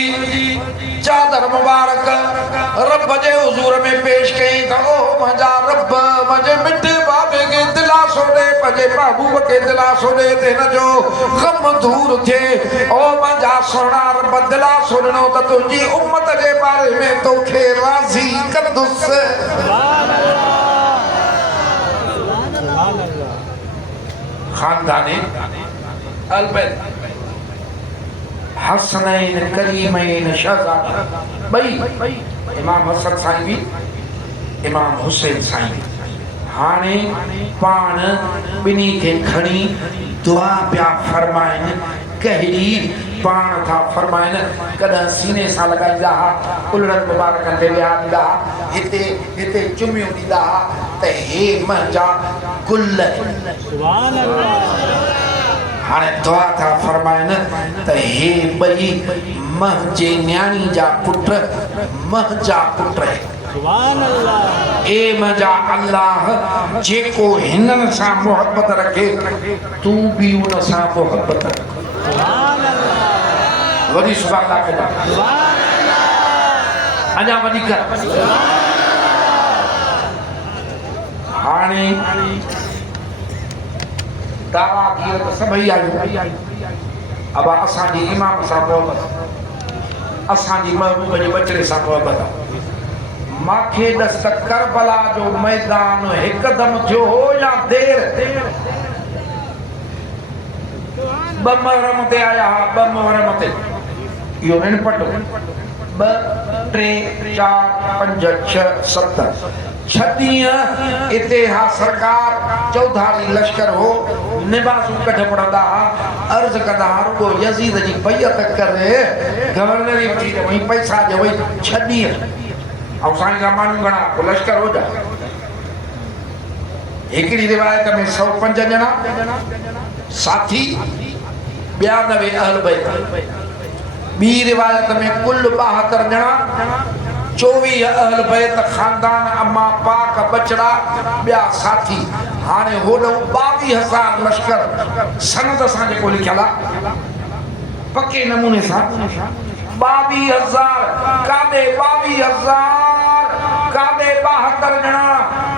चादर मुबारक रब जे हुजूर में पेश कई त ओ मुंहिंजा रब मुंहिंजे मिठे बाबे खे दिलासो ॾे, पंहिंजे महबूब खे दिलासो ॾे त हिन जो ग़म दूर थिए। ओ मुंहिंजा सुहिणा रब दिलासो ॾिनो त तुंहिंजी उम्मत जे बारे में तोखे राज़ी कंदुसि। खानदाने अलबैत हसनैन करीमैन शहज़ादा बई इमाम हसन साईं भी इमाम हुसैन साईं भी हाणे पाण बिनी खे खणी दुआ पिया फरमाइनि। कहिड़ी पाण था फरमाइनि, कॾहिं सीने सां लॻाईंदा हुआ, उलड़नि मुबारकनि ते विया ॾींदा हुआ, हिते हिते चुमियूं ॾींदा हुआ त हे मुंहिंजा गुल। हाणे दुआ था फरमाइनि त हे ॿई मुंहिंजे न्याणी जा पुट मुंहिंजा पुट। ए मुंहिंजा अल्लाह जेको हिननि सां मोहब्बत रखे तूं बि उन सां मोहब्बत रख। वरी सुभाणे अञा वॾी कर। हाणे दावा किए तो सभई आहियूं। अब असांजी इमाम सां मोहब्बत, असांजी महबूब जे बचड़े सां मोहब्बत। माखे ॾस त करबला जो मैदान हिकदम थियो हो या देर? ॿ मुहर्रम ते आया हा, ॿ मुहर्रम ते इहो ऋण पटो 2 3 4 5 6 7 6 ॾींहं इते हा सरकार चौधारी लश्कर हो, निबासूं कढ पड़ंदा हा, अर्ज़ कंदा हा रुगो यज़ीद जी बैयत करे गवर्नरी वठी वही पैसा ॾे वही 6 ॾींहं ऐं साईं जा माण्हू घणा लश्कर हो जा। हिकिड़ी रिवायत में 105 ॼणा साथी, 92 अहल बैत। ॿी रिवायत में कुल 72 ॼणा, 24 अहल बैत खानदान, अम्मा पाक बचड़ा ॿिया साथी। हाणे होॾो 22,000 लश्कर सनद सां जेको लिखियल आहे पके नमूने सां 22,000 काॾे 22,000 काॾे 72 ॼणा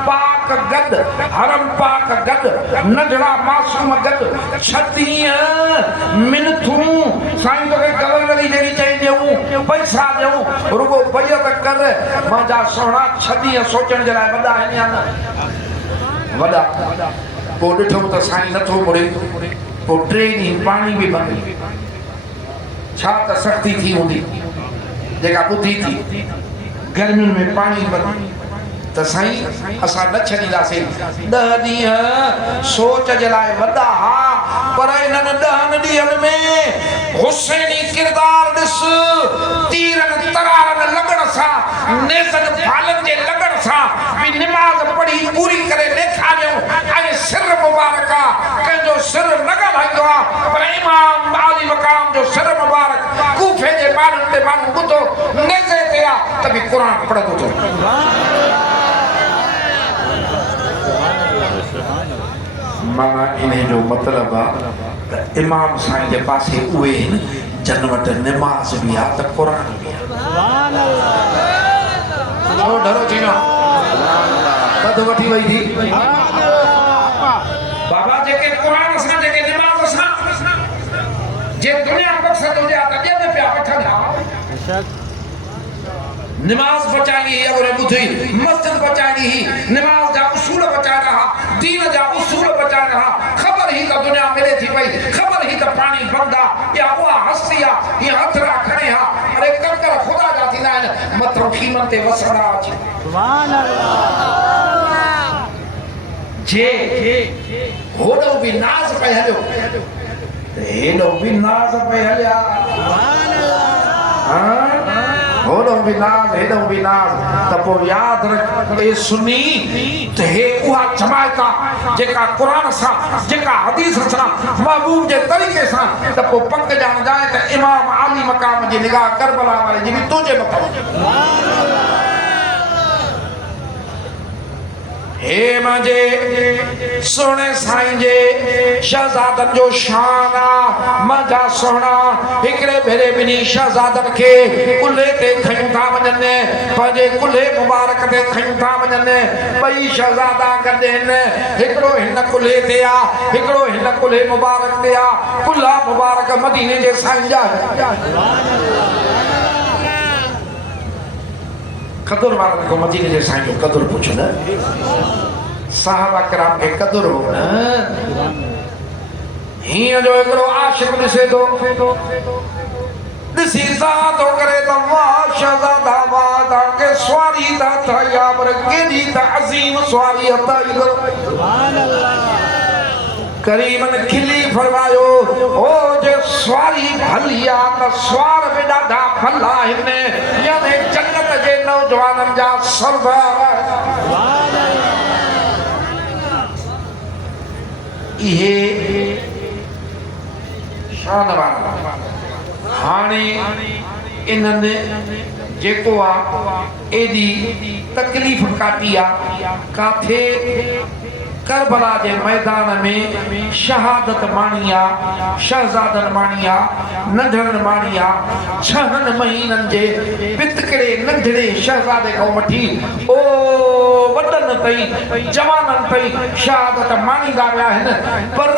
पाक गद, हरम पाक गद, नंढड़ा मासूम गद। 6 ॾींहं मिनथूं साईं तोखे गवर्नरी जहिड़ी चई ॾियूं, पैसा ॾियूं, रुगो बैयत कर। मुंहिंजा सुहिणा 6 ॾींहं सोचण जे लाइ वॾा आहिनि या न वॾा? पोइ ॾिठो त साईं नथो मुड़े, पोइ 3 ॾींहं पाणी बि बंदि। छा त सख़्ती थी हूंदी जेका ॿुधी थी, गर्मियुनि में पाणी बंदि त साईं असां न छॾींदासीं। 10 ॾींहं सोच जे लाइ वॾा हा, पर इन्हनि 10 ॾींहंनि में हुसैनी किरदार ॾिस, तीरनि तरारनि लॻण सां, नेज़नि फालनि जे लॻण सां बि निमाज़ पढ़ी पूरी करे ॾेखारियूं। ऐं सिर मुबारक आहे, कंहिंजो सिर न ॻाल्हाईंदो आहे, पर इमाम आली मक़ाम जो सिर मुबारक कूफे जे ॿारनि ते माण्हू ॿुधो नेज़े ते आहे त बि क़ुर पढ़ंदो थियो। माना इन्हें जो मतलब है इमाम साईं के पासे उहे जन वट नमाज भी आ त कुरान भी आ। सुभान अल्लाह। छो डरो थी न कद वठी वई थी बाबा जेके कुरान सां जेके नमाज सां जे दुनिया मक़सद हो जा त जे पिया वठन नमाज बचाई है और बुधई मस्जिद बचाई ही, नमाज जा उसूल बचा रहा, दीन जा उसूल बचा रहा। खबर ही तो दुनिया मिले थी भाई, खबर ही तो पानी बंदा या हुआ हस्तिया ये हथरा खड़े हा, अरे कर कर खुदा जाती ना मत कीमत ते वसड़ा अछि। सुभान अल्लाह। जे होड़ो भी नाज पे हलो हेलो भी नाज पे हल्या। सुभान अल्लाह। हां होड़ो भी नाज हेड़ो भी नाज त पो याद रख ए सुनी त हे उहा जमायता जेका कुरान सां जेका हदीस सां महबूब जे तरीके सां त पो पंग जान जाए त इमाम आली मकाम जी निगाह करबला वाले जी भी तुझे मकाम। हे मुंहिंजे सोने साईं जे शहज़ादनि जो शान आ मुंहिंजा सोना हिकिड़े भेरे ॿिन्ही शहज़ादनि खे कुल्हे ते खयूं था वञनि पंहिंजे कुल्हे मुबारक ते खयूं था वञनि ॿई शहज़ादा गॾु आहिनि हिकिड़ो हिन कुल्हे ते आ हिकिड़ो हिन कुल्हे मुबारक ते आ कुल्हा मुबारक मदीने जे साईं जा कदुर वारनि को मदीने जे साईं जो कदुर पुछ न साहबा किराम के कदुर हो न हीअं जो हिकिड़ो आशिक़ ॾिसे थो ॾिसी साह थो करे त वाह शहज़ादा वाह तव्हांखे सुवारी था ठाहिया पर केॾी त अज़ीम सुवारी अथई करीमन खिली फरमायो ओ जे सुवारी भली आहे त सुवार में ॾाढा भल आहिनि यानी जन्नत जे नौजवाननि जा सरदार इहे शान वारा हाणे इन्हनि जेको आहे एॾी तकलीफ़ काटी आहे काथे करबला के मैदान में शहादत माणी आ शहजादन माणी आ नंढड़न माणी आ 6 महीनन जे बितकड़े नंढड़े शहजादे को वठी ओ वडन तई जवानन तई शहादत माणींदा विया आहिन पर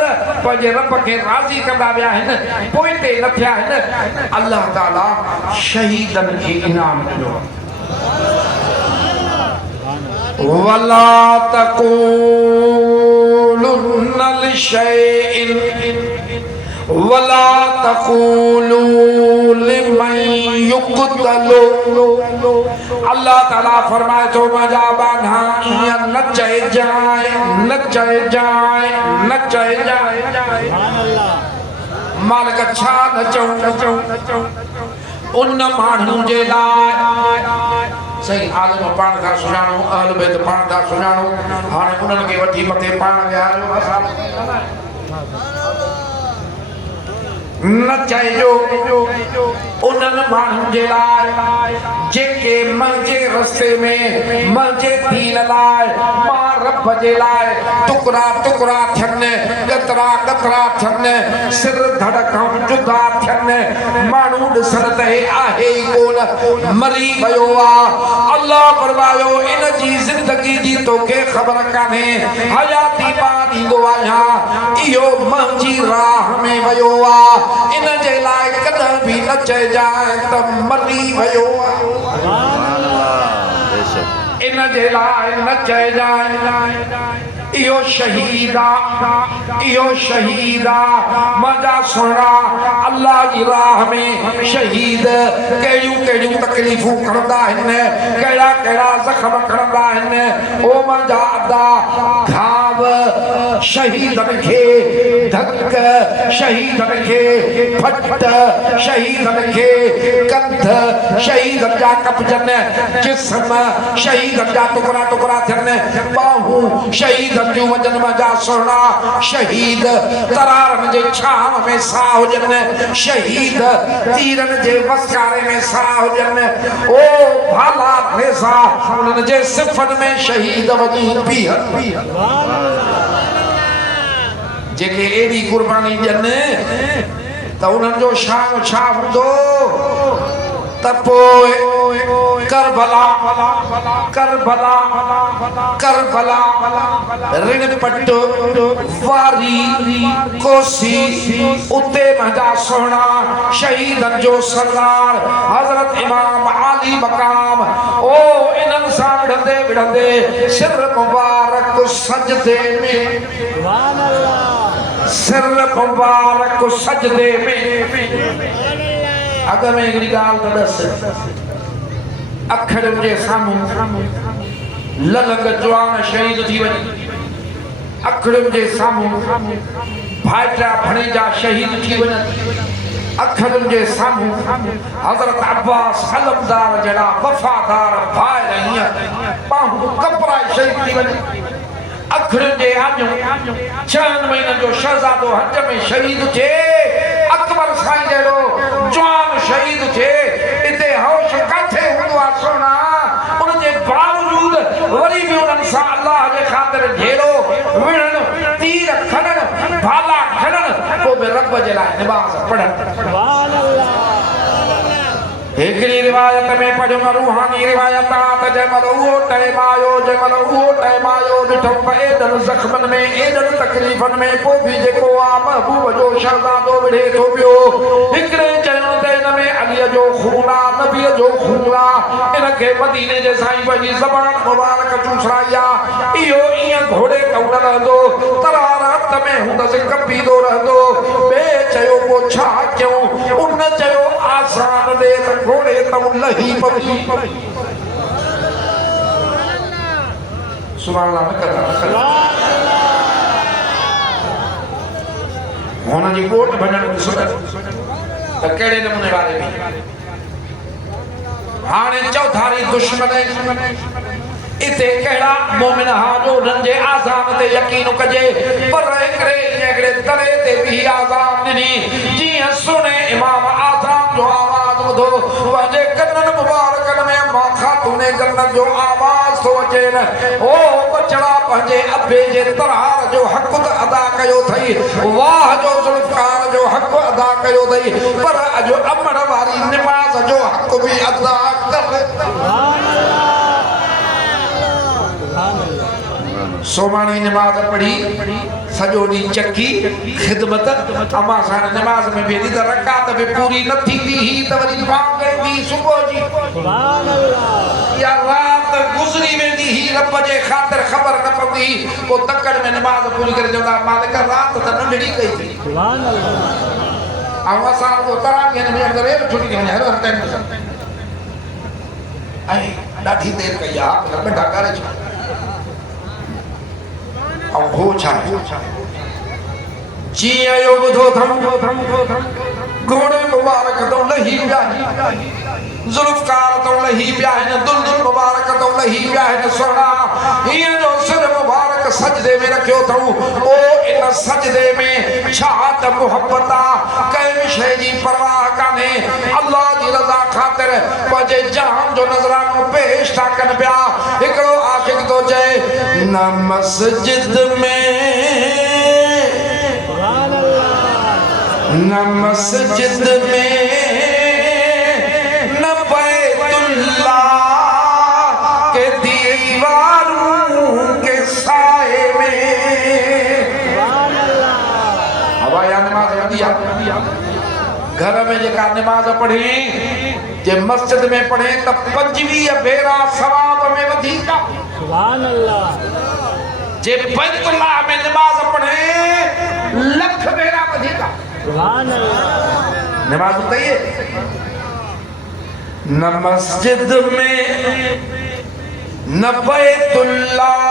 पंहिंजे रब खे राज़ी कंदा विया आहिन पोइते न थिया आहिन अल्लाह ताला शहीदन खे इनाम ॾिनो वला तक़ूलुन लिशैइन वला तक़ूलू लिमन युक़तलु अल्लाह ताला फरमाए तो मजा बांधा न चए जाए मालिक छा न चऊं उन माण्हू जे लाइ सही आलम पाण था सुञाणो अहल बैत पाण था सुञाणो हाणे उन्हनि खे वठी मथे पाण विहारियो न चइजो उन्हनि माण्हुनि जे लाइ जेके मुंहिंजे रस्ते में मुंहिंजे दीन लाइ मां रब जे लाइ टुकड़ा टुकड़ा थियनि गतरा गतरा थियनि सिर धड़कऊं जुदा थियनि माण्हू ॾिसण त हे आहे ई कोन मरी वियो आहे अल्लाह फरमायो इन जी ज़िंदगी जी तोखे ख़बर कान्हे हयाती मां ॾींदो आहियां इहो मुंहिंजी राह में वियो आहे इन जे लाइ कॾहिं बि न चइजांइ त मरी वियो इन जे लाइ न चइजांइ इहो शहीद मुंहिंजा सुहिणा अल्लाह जी राह में शहीद कहिड़ियूं कहिड़ियूं तकलीफ़ूं खणंदा आहिनि कहिड़ा कहिड़ा ज़ख़्म खणंदा आहिनि ओ मुंहिंजा अदा घाव शहीदनि खे धक शहीदनि खे फट शहीदनि खे कंध शहीदनि जा कपजनि जिस्म शहीदनि जा टुकड़ा टुकड़ा थियनि बाहूं शहीदनि जूं वजन मुंहिंजा सुहिणा शहीद तरारनि जे छांव में साह हुजनि शहीद तीरनि जे वसकारे में साह हुजनि ओ भाला नेज़ा उन्हनि जे सिफ़नि में शहीद वञी बीहनि जेके एड़ी कुर्बानी ॾियनि त उन्हनि जो शान छा हूंदो त पोइ करबला ऋण पट वारी कोसी उते मुंहिंजा सुहिणा शहीदनि जो सरदार हज़रत इमाम आली मकाम ओ इन्हनि सां विढ़ंदे सिर मुबारक सजदे में सिर मुबारक सजदे में अगर मैं हिकिड़ी ॻाल्हि त ॾस अखरनि जे साम्हूं ललंग जवान शहीद थी वञे अखरनि जे साम्हूं भाइटा भणेजा शहीद थी वञनि अखरनि जे साम्हूं हज़रत अब्बास हलमदार जहिड़ा वफ़ादार भाइर हीअं बाहूं कपराए शहीद थी वञे अखरनि जे आॼो 6 महीननि जो शहज़ादो हज में शहीद थिए अकबर साईं जहिड़ो जवान शहीद थिए इते होश काथे हूंदो आहे सोना उनजे बावजूद वरी बि उन्हनि सा अल्लाह जे खातिर ढेरो विणन तीर खणन भाला खणन को बि रब जे लाइ निमाज़ पढ़न सुभान अल्लाह हिकड़ी रिवायत में पढ़ो रूहानी रिवायत त जमल वो टाइम आयो ॾिठो एडन ज़ख्मन में एडन तकलीफ़न में पोइ बि जेको आ महबूब जो शहज़ादो विढ़े थो पियो हिकड़े चयो त इन में अलीअ जो खून आ नबीअ जो खून आ इन खे मदीने जे साईं पंहिंजी ज़बान मुबारक चूसराई आ इहो ईअं घोड़े कौन रहंदो तरार हथ में हूंदसि कपीदो रहंदो ॿिए चयो पोइ छा कयूं उन चयो आसान दे त घोड़े तूं लही पवी सुभान अल्लाह हुन जी कोट भञण ॾिसो त कहिड़े नमूने वारे में हाणे चौधारी दुश्मन इते कहिड़ा मोमिन हा जो उन्हनि जे आज़ाम ते यकीन कजे पर हिकिड़े तरे ते बि आज़ाम ॾिनी जीअं सुणे इमाम आज़ाम जो आवाज़ ॿुधो पंहिंजे कननि मुबारकनि में मां ख़ातूने कननि जो आवाज़ थो अचे न ओ बचड़ा पंहिंजे अबे जे तरार जो हक़ त अदा कयो अथई वाह जो ज़ुल्फ़कार जो हक़ अदा कयो अथई पर अॼु अमर वारी निमाज़ जो हक़ बि अदा कर सोमानी नमाज पढ़ी सॼो ॾींहुं चकी ख़िदमत अमा सां नमाज में वेंदी त रकात बि पूरी न थींदी ही त वरी बांग ईंदी सुबुह जी सुभान अल्लाह या रात गुज़री वेंदी ही रब जे ख़ातिर ख़बर न पवंदी पोइ तकड़ में नमाज पूरी करे चवंदा मालिक रात त नंढड़ी कई थी सुभान अल्लाह ऐं असां पोइ तरावीह में अंदरि छुटी थी वञे हर टाइम ऐं ॾाढी देरि कई आहे ॿिटा करे छा और हो जिया यो बुधो थम घोड़े मुबारक तो लही पिया जुल्फकार तो लही पिया है दुल्दुल मुबारक तो लही पिया है सोना ये जो सिर मुबारक सजदे में रखियो थो ओ इन सजदे में छा त मोहब्बता कई विषय जी परवाह काने अल्लाह जी रज़ा खातिर पंहिंजे जहान जो नज़रानो पेश था कन पिया हिकिड़ो आशिक तो चए न मस्जिद में न मस्जिद में न बैतुल्लाह के दीवारों के साए में हवाया नमाज दिया घर में जेका नमाज पढ़ी जे मस्जिद में पढ़े त 25 भेरा सवाब में वधीक सुभान अल्लाह जे बैतुल्लाह में नमाज पढ़े लख भेरा वधीक सुभान अल्लाह नमाज बताइए न मस्जिद में न बैतुल्लाह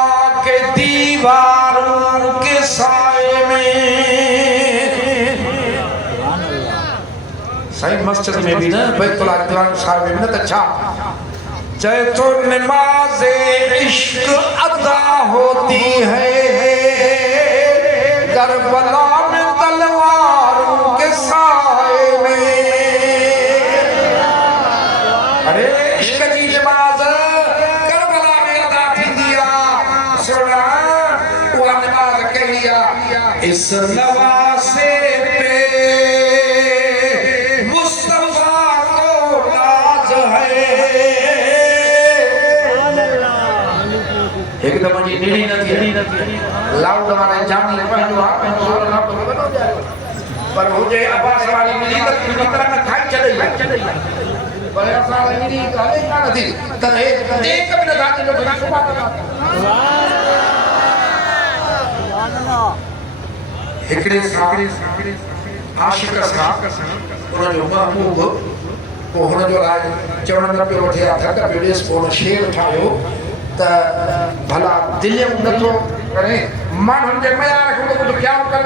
के दीवारों के साए में सही मस्जिद में भी ना बैतुल्लाह के दीवार के साए में न अच्छा चाहे तो नमाज इश्क अदा होती है करबला में तलवारों के साए में अरे इश्क की नमाज करबला में अदा थी सुना वो नमाज कहिया इस नवासे पे मुस्तफा को नाज है एकदम जी निड़ी नथी लाउड वाले जानी पंहिंजो आहे पंहिंजो लाउड वॾो जाए पर हुजे आवाज़ वारी निड़ी त तरह में खाई चले पर असां निड़ी हले कान थी त एक बि नथा ॾिनो बिना सुबह तक हिकिड़े आशिक़ सां उनजो महबूब पोइ हुनजो राज चवण न पियो वठे थक पियो ॾेसि पोइ शेर ठाहियो त भला दिलियूं नथो करे माण्हुनि जे मयार खे कुझु ख़्याल कर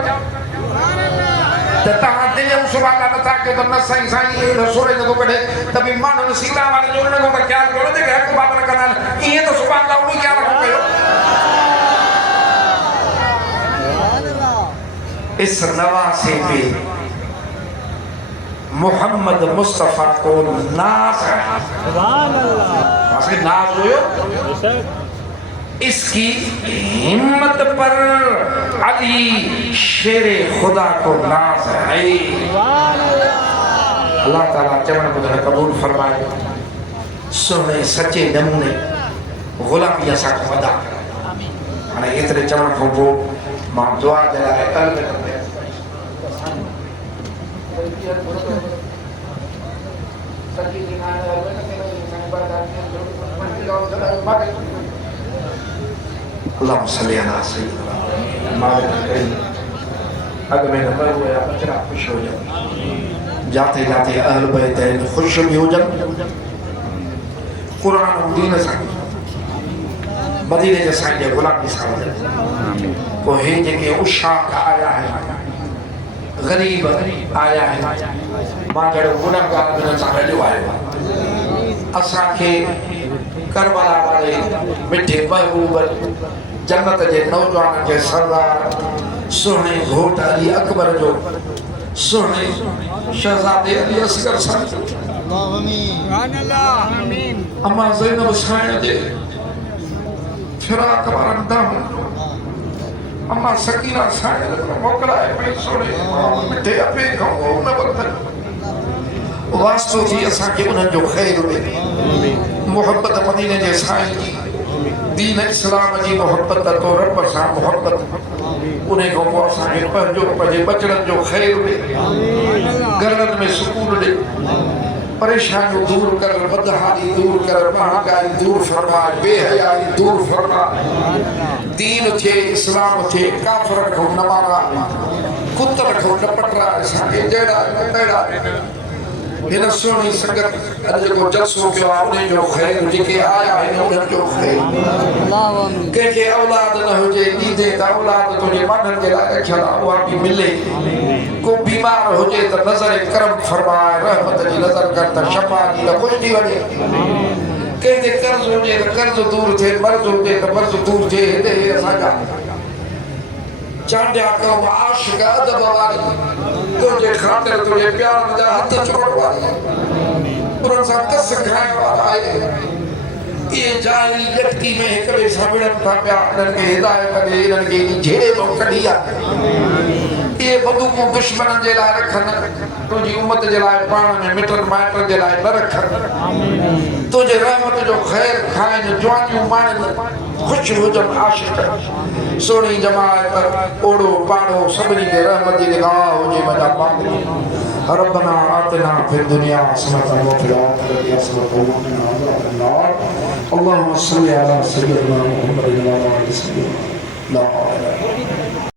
त तव्हां दिलियूं सुभाणे नथा कयो त न साईं साईं अहिड़ो सोरे नथो कढे त बि माण्हुनि सीता वारे जो उन खां ख़्याल कयो जेके हक़ बात न कंदा आहिनि ईअं त सुभाणे उहो ख़्याल रखो कयो इस नवासे पे मोहम्मद मुस्तफा को नाज है सुभान अल्लाह असली नाज हुयो इसकी हिम्मत पर अली शेरे खुदा को नाज है। अल्लाह ताला चवण ॿुधण कबूल फरमाए। सोने सच्चे नमूने गुलामी असांखे अदा करे। हाणे एतिरे चवण खां पोइ मां दुआ जे लाइ अर्ज़ कंदे अल्लाह सल्ली अला सय्यिदना अग में न हुआ बचड़ा खुश हो जाओ। जाते जाते अहल बैत खुश भी हो जाओ। कुरान दीन सां मदीने जे साईं जे गुलामी सां को हे जेके उशाक आया है गरीब आया है मां जड़ो गुनाहगार न सां गॾु आयो असांखे करबला वाले मिठे महबूब जन्नत जे नौजवान जे सरदार सुहिणे घोट अली अकबर जो सुहिणे शहजादे अली असगर सां अम्मा ज़ैनब साईं जे फिराक वारनि दाम अम्मा सकीना साईं मोकिलाए पई सुहिणे मिठे अबे खां उन वक़्तु वास्तो थी असांखे उन्हनि जो ख़ैरु ॾे। मोहब्बत मदीने जे साईं जी दीन इस्लाम जी मोहब्बत तो रब सां मोहब्बत उन खां पोइ असांखे पंहिंजे बचड़नि जो ख़ैरु ॾे। घरनि में सुकून ॾे। परेशानियूं दूर कर, बदहाली दूर कर, महांगाई दूर फरमा, बेहयाई दूर फरमा। दीन थे इस्लाम थे काफ़िर को न मारा कुत्तर को न पटरा असांखे जहिड़ा तहिड़ा हिन सोनी संगत जो जलसो कयो आहे उन जो ख़ैरु जेके आया आहिनि उन्हनि जो ख़ैरु। कंहिंखे औलाद न हुजे ॾींदे त औलाद तुंहिंजे माननि जे लाइ रखियल आहे उहा बि मिले। को बीमार हुजे त नज़र करम फरमाए रहमत जी नज़र कर त शफ़ा जी त ख़ुशि थी वञे। कंहिंखे कर्ज़ हुजे त कर्ज़ दूर थिए, मर्ज़ हुजे त मर्ज़ दूर थिए। हेॾे असांजा चांडिया कौम आशिक़ अदब वारी तुंहिंजे ख़ातिर तुंहिंजे प्यार जा हथ छोड़ वारी उन्हनि सां कस खाइण वारा आहे। इहे जाहिली यटकी में हिक ॿिए सां विढ़नि था पिया। इन्हनि खे हिदायत ॾे, इन्हनि खे झेड़े मां कढी आहे। इहे बंदूकूं दुश्मननि जे लाइ रखनि, तुंहिंजी उम्मत जे लाइ पाण में मिटनि माइटनि जे लाइ न रखनि। तुंहिंजे रहमत जो ख़ैरु खाइनि, जवानियूं माणनि, ख़ुशि हुजनि आशिक़। सोणी जमायत ओड़ो पाड़ो सभिनी खे रहमत जी निगाह हुजे। मजा पाके रब्बना आतिना फिद दुनिया हसनतन व फिल आखिरति हसनतन व क़िना अज़ाबन नार। अल्लाहुम्मा सल्लि अला सय्यिदिना मुहम्मद व अला आलि सय्यिदिना। ला इलाहा इल्लल्लाह।